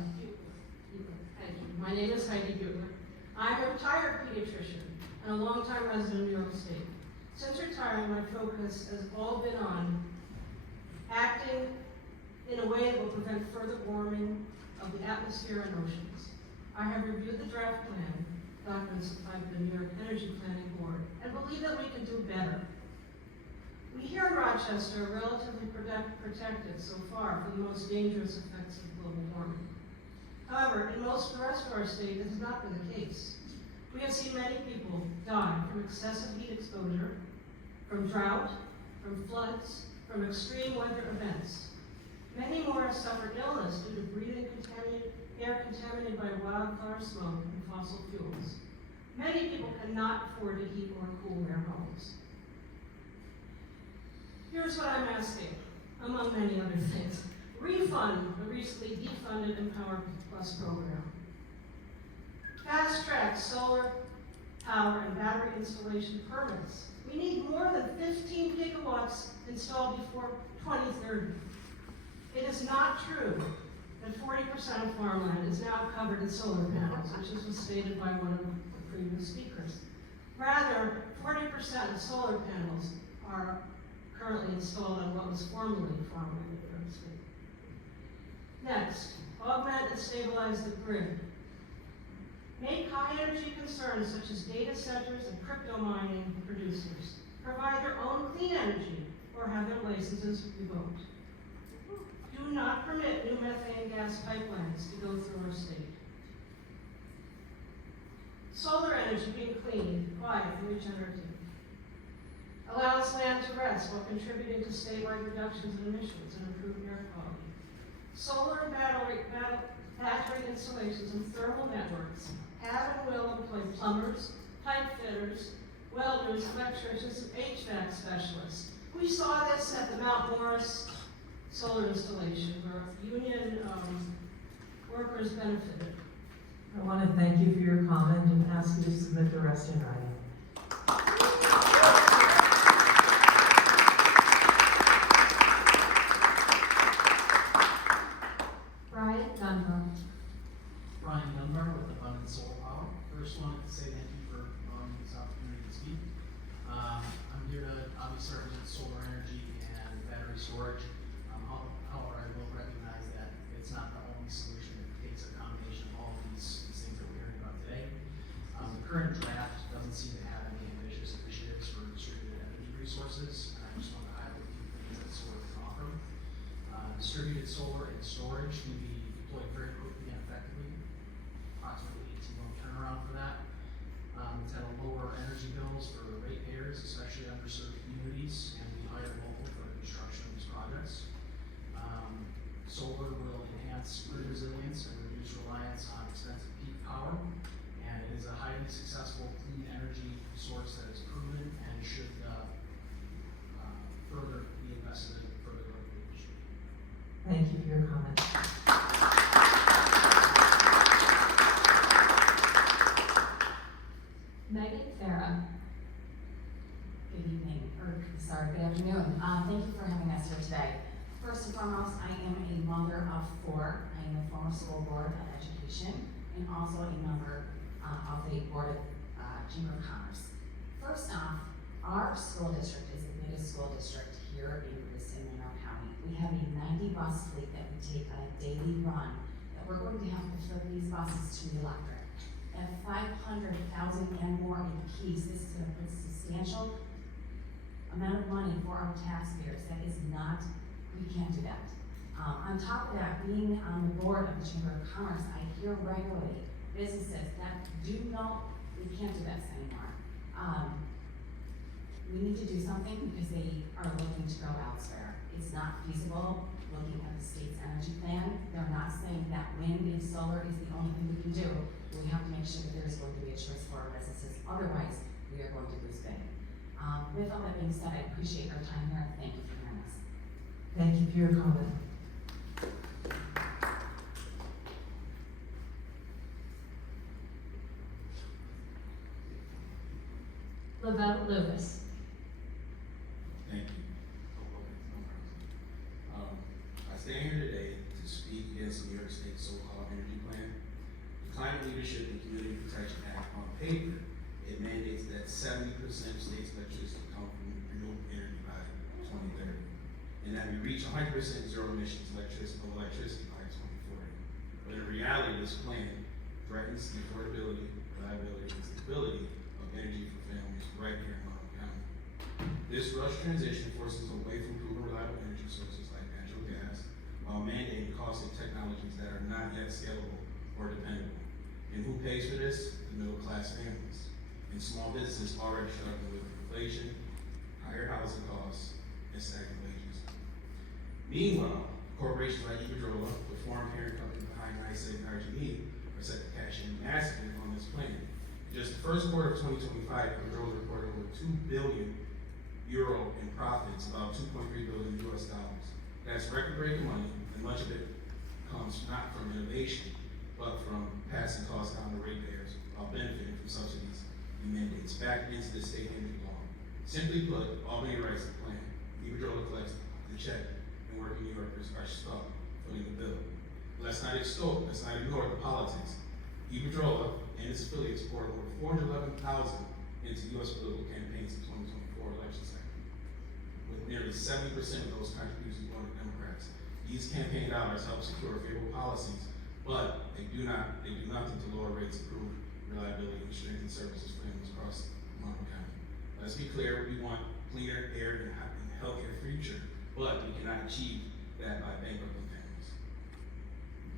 Thank you. My name is Heidi Butler. I'm a retired pediatrician and a longtime resident of New York State. Since retiring, my focus has all been on acting in a way that will prevent further warming of the atmosphere and oceans. I have reviewed the draft plan documents by the New York Energy Planning Board and believe that we can do better. We here in Rochester are relatively protected so far from the most dangerous effects of global warming. However, in most of the rest of our state, this has not been the case. We have seen many people die from excessive heat exposure, from drought, from floods, from extreme weather events. Many more have suffered illness due to breathing air contaminated by wildfire smoke and fossil fuels. Many people cannot afford to heat or cool their homes. Here's what I'm asking, among many other things. Refund the recently defunded Empower Plus program. Fast track solar power and battery installation permits. We need more than 15 gigawatts installed before 2030. It is not true that 40% of farmland is now covered in solar panels, which was stated by one of the previous speakers. Rather, 40% of solar panels are currently installed on what was formerly farmland in New York State. Next, augment and stabilize the grid. Make high energy concerns such as data centers and crypto mining producers provide their own clean energy or have their licenses revoked. Do not permit new methane gas pipelines to go through our state. Solar energy being clean, quiet, and regenerative. Allows land to rest while contributing to statewide reductions in emissions and improved air quality. Solar and battery installations and thermal networks have and will employ plumbers, pipe fitters, welders, electricians, and HVAC specialists. We saw this at the Mount Morris solar installation where union workers benefited. I want to thank you for your comment and ask you to submit the rest in writing. Brian Dunbar. Brian Dunbar with Abundant Solar Power. First, wanted to say thank you for allowing me this opportunity to speak. I'm here to obviously represent solar energy and battery storage. However, I will recognize that it's not the only solution. It takes a combination of all of these things that we're hearing about today. The current draft doesn't seem to have any ambitious initiatives for distributed energy resources. And I just want to highlight a few things that solar can offer. Distributed solar and storage can be deployed very quickly and effectively. Approximately 18-month turnaround for that. It's at a lower energy bills for ratepayers, especially underserved communities, and be hired local for the construction of these projects. Solar will enhance grid resilience and reduce reliance on expensive peak power, and it is a highly successful clean energy source that is proven and should further be invested in further growth of the industry. Thank you for your comment. Megan Farah. Good evening, or sorry, good afternoon. Thank you for having us here today. First and foremost, I am a mother of 4. I am a former school board of education and also a member of the board of Chamber of Commerce. First off, our school district is the biggest school district here in Monroe County. We have a 90-bus fleet that we take on a daily run that we're going to have to flip these buses to electric. At 500,000 and more in keys, this is going to put a substantial amount of money for our taxpayers. That is not, we can't do that. On top of that, being on the board of the Chamber of Commerce, I hear regularly businesses that we can't do this anymore. We need to do something because they are looking to go elsewhere. It's not feasible looking at the state's energy plan. They're not saying that wind and solar is the only thing we can do. We have to make sure that there's going to be a choice for our businesses. Otherwise, we are going to lose big. With all that being said, I appreciate your time here. Thank you for hearing us. Thank you for your comment. Lavelle Lewis. Thank you. I stand here today to speak against the New York State so-called energy plan. The Climate Leadership and Community Protection Act, on paper, it mandates that 70% of states' electricity come from renewable energy by 2030, and that we reach 100% zero emissions electricity by 2040. But in reality, this plan threatens the affordability, reliability, and stability of energy for families right here in Monroe County. This rushed transition forces us away from proven reliable energy sources like natural gas, while mandating costly technologies that are not yet scalable or dependable. And who pays for this? The middle-class families and small businesses already struggling with inflation, higher housing costs, and stagnant wages. Meanwhile, corporations like Iberdrola, the foreign parent company behind NYS and RGE, are set to cash in massively on this plan. In just the first quarter of 2025, Iberdrola reported over €2 billion in profits, about $2.3 billion US. That's record-breaking money, and much of it comes not from innovation, but from passing costs down to ratepayers while benefiting from subsidies and mandates back into the state energy law. Simply put, Albany writes the plan, Iberdrola collects the check, and working New Yorkers are stuck footing the bill. Let's not ignore the politics. Iberdrola and its affiliates poured over $411,000 into U.S. political campaigns in 2024 election cycle, with nearly 70% of those contributions going to Democrats. These campaign dollars help secure favorable policies, but they do nothing to lower rates, improve reliability, and strengthen services for families across Monroe County. Let's be clear, we want cleaner air and a healthier future, but we cannot achieve that by bankrupting families.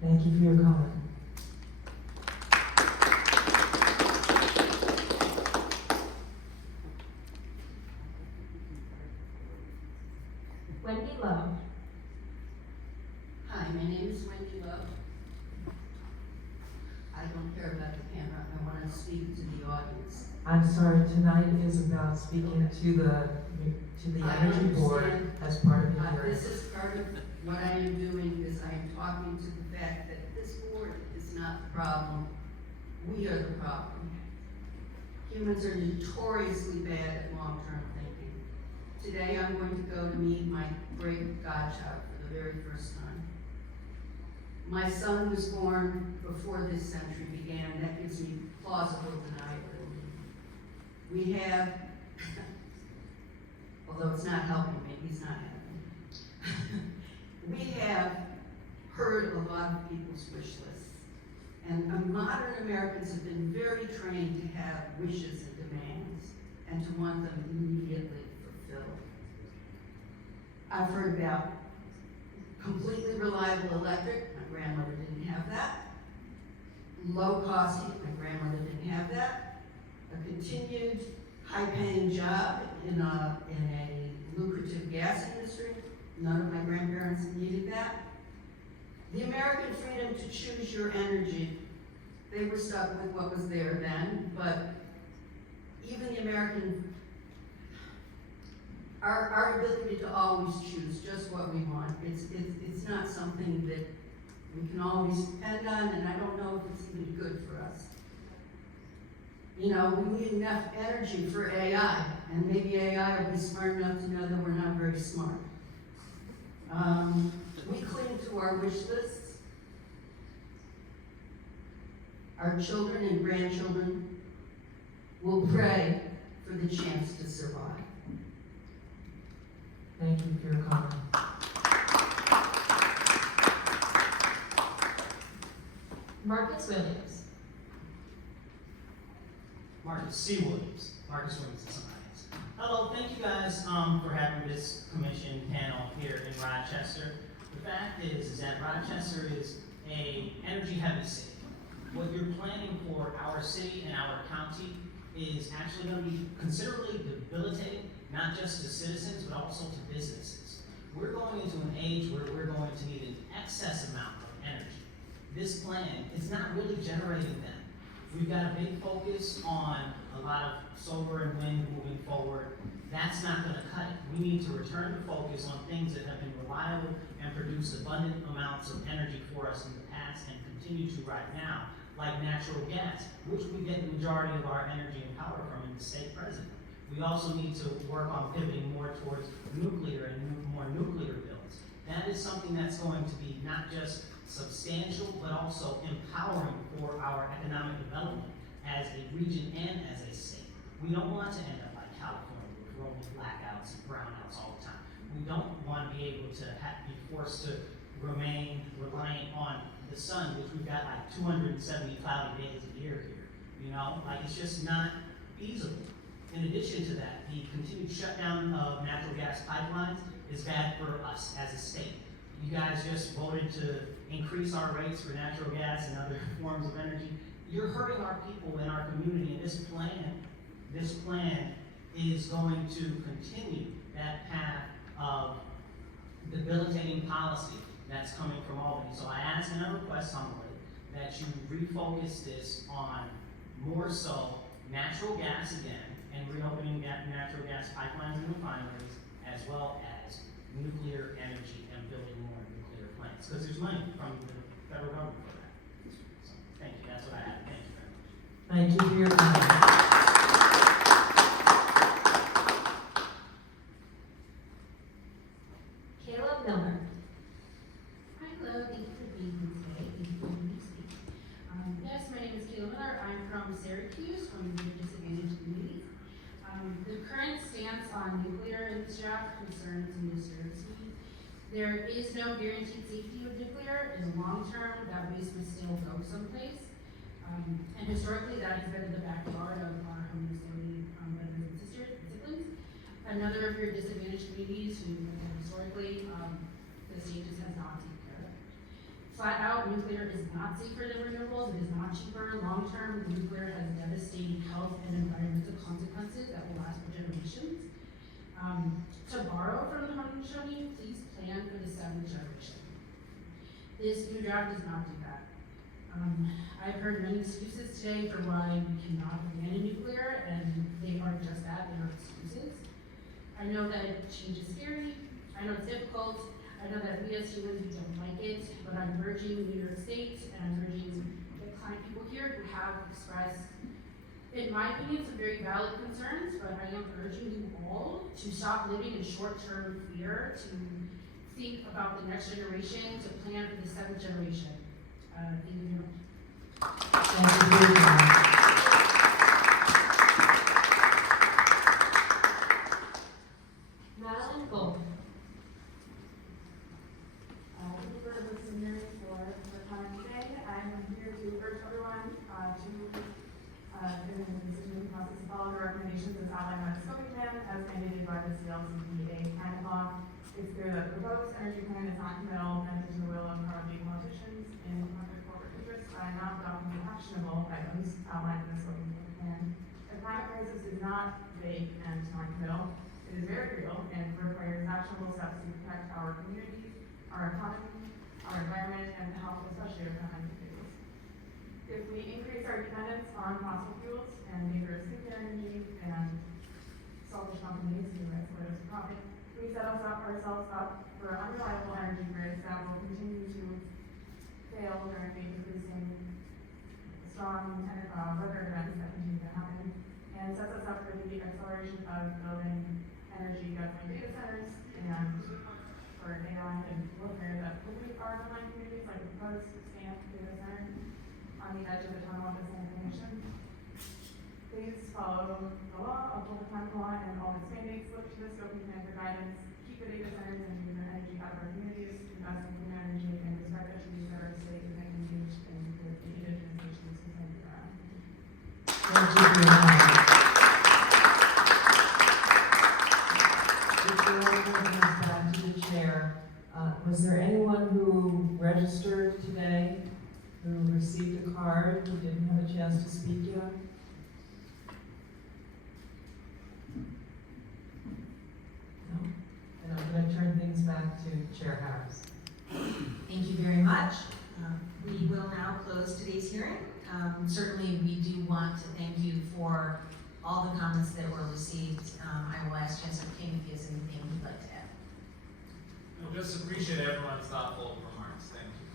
Thank you for your comment. Wendy Lowe. Hi, my name is Wendy Lowe. I don't care about the camera, I want to speak to the audience. I'm sorry, tonight is about speaking to the Energy Board as part of your hearing. This is part of what I am doing, is I am talking to the fact that this board is not the problem, we are the problem. Humans are notoriously bad at long-term thinking. Today I'm going to go to meet my great godchild for the very first time. My son was born before this century began. That gives me plausible deniability. We have, although it's not helping me, he's not happy. We have heard a lot of people's wish lists. And modern Americans have been very trained to have wishes and demands and to want them immediately fulfilled. I've heard about completely reliable electric. My grandmother didn't have that. Low cost heat. My grandmother didn't have that. A continued high-paying job in a lucrative gas industry. None of my grandparents needed that. The American freedom to choose your energy. They were stuck with what was there then, but even the American, our ability to always choose just what we want, it's not something that we can always depend on, and I don't know if it's even good for us. You know, we need enough energy for AI, and maybe AI will be smart enough to know that we're not very smart. We cling to our wish lists. Our children and grandchildren will pray for the chance to survive. Thank you for your comment. Marcus Williams. Marcus C. Williams. Marcus Williams and Science. Hello, thank you guys for having this commission panel here in Rochester. The fact is that Rochester is a energy heavy city. what you're planning for our city and our county is actually gonna be considerably debilitating, not just to citizens, but also to businesses. We're going into an age where we're going to need an excess amount of energy. This plan is not really generating them. We've got a big focus on a lot of solar and wind moving forward. That's not gonna cut it. We need to return to focus on things that have been reliable and produce abundant amounts of energy for us in the past and continue to right now, like natural gas, which we get the majority of our energy and power from in the state presently. We also need to work on pivoting more towards nuclear and more nuclear builds. That is something that's going to be not just substantial, but also empowering for our economic development as a region and as a state. We don't want to end up like California with rolling blackouts and brownouts all the time. We don't want to be able to be forced to remain reliant on the sun, which we've got like 270 cloudy days a year here. You know, like it's just not feasible. In addition to that, the continued shutdown of natural gas pipelines is bad for us as a state. You guys just voted to increase our rates for natural gas and other forms of energy. You're hurting our people in our community, and this plan is going to continue that path of debilitating policy that's coming from Albany. So I ask and I request humbly that you refocus this on more so natural gas again, and reopening natural gas pipelines and refineries, as well as nuclear energy and building more nuclear plants. Because there's money from the federal government for that. So, thank you, that's what I have. Thank you very much. Thank you for your time. Caleb Miller. Hi, hello, thank you for being here today. Thank you for letting me speak. Yes, my name is Kayla Miller. I'm from Syracuse, from the disadvantaged communities. The current stance on nuclear in this draft concerns and disturbs me. There is no guaranteed safety of nuclear. In the long term, that waste must still go someplace. And historically, that has been in the backyard of our homeschooling brothers and sisters and siblings. Another of your disadvantaged communities who, again, historically, the state just has not taken care of. Flat out, nuclear is not safer than renewables. It is not cheaper. Long term, nuclear has devastating health and environmental consequences that will last for generations. To borrow from the Haudenosaunee, please plan for the 7th generation. This new draft does not do that. I've heard many excuses today for why we cannot abandon nuclear, and they are just that, they are excuses. I know that change is scary, I know it's difficult, I know that we as humans, we don't like it, but I'm urging New York State, and I'm urging the kind people here who have expressed, in my opinion, some very valid concerns, but I am urging you all to stop living in short-term fear, to think about the next generation, to plan for the 7th generation. Thank you very much. Thank you for your time. Madeline Gold. Thank you for listening for the time today. I'm here to urge everyone to, in the decision process, follow the recommendations as outlined by the scoping plan as mandated by the CLCPA climate law. It's clear that the proposed energy plan is not committal, bent to the will of cowardly politicians in corporate interests by not adopting the actionable items outlined in the scoping plan. The climate crisis is not vague and non-committal. It is very real and requires actionable steps to protect our communities, our economy, our environment, and the health, especially of our communities. If we increase our dependence on fossil fuels and dangerous nuclear energy and selfish companies who exploit us for profit, we set ourselves up for unreliable energy grids that will continue to fail during the increasing strong weather events that continue to happen, and sets us up for the acceleration of building energy guzzling data centers and for AI and warfare that pollute our online communities, like the proposed Stamp data center on the edge of the tunnel of this information. Please follow the law of public climate law and all its mandates. Look to the scoping plan for guidance. Keep the data centers and nuclear energy out of our communities. Invest in clean energy and respect the treaties that our state is engaged in with the indigenous nations who stand around. Thank you for your time. Before I turn this back to the chair, was there anyone who registered today who received received a card who didn't have a chance to speak yet? No? And I'm gonna turn things back to Chair Harris. Thank you very much. We will now close today's hearing. Certainly, we do want to thank you for all the comments that were received. I will ask Chancellor King if he has anything he'd like to add. I just appreciate everyone's thoughtful remarks. Thank you.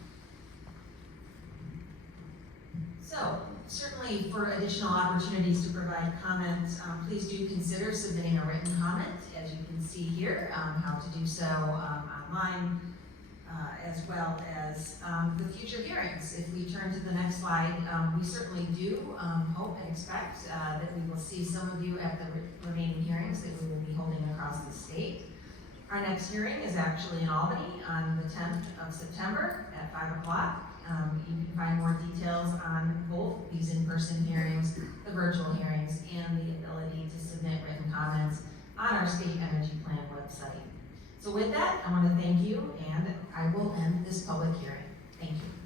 So, certainly for additional opportunities to provide comments, please do consider submitting a written comment, as you can see here, how to do so online, as well as the future hearings. If we turn to the next slide, we certainly do hope and expect that we will see some of you at the remaining hearings that we will be holding across the state. Our next hearing is actually in Albany on the 10th of September at 5 o'clock. You can find more details on both these in-person hearings, the virtual hearings, and the ability to submit written comments on our state energy plan website. So with that, I want to thank you, and I will end this public hearing. Thank you.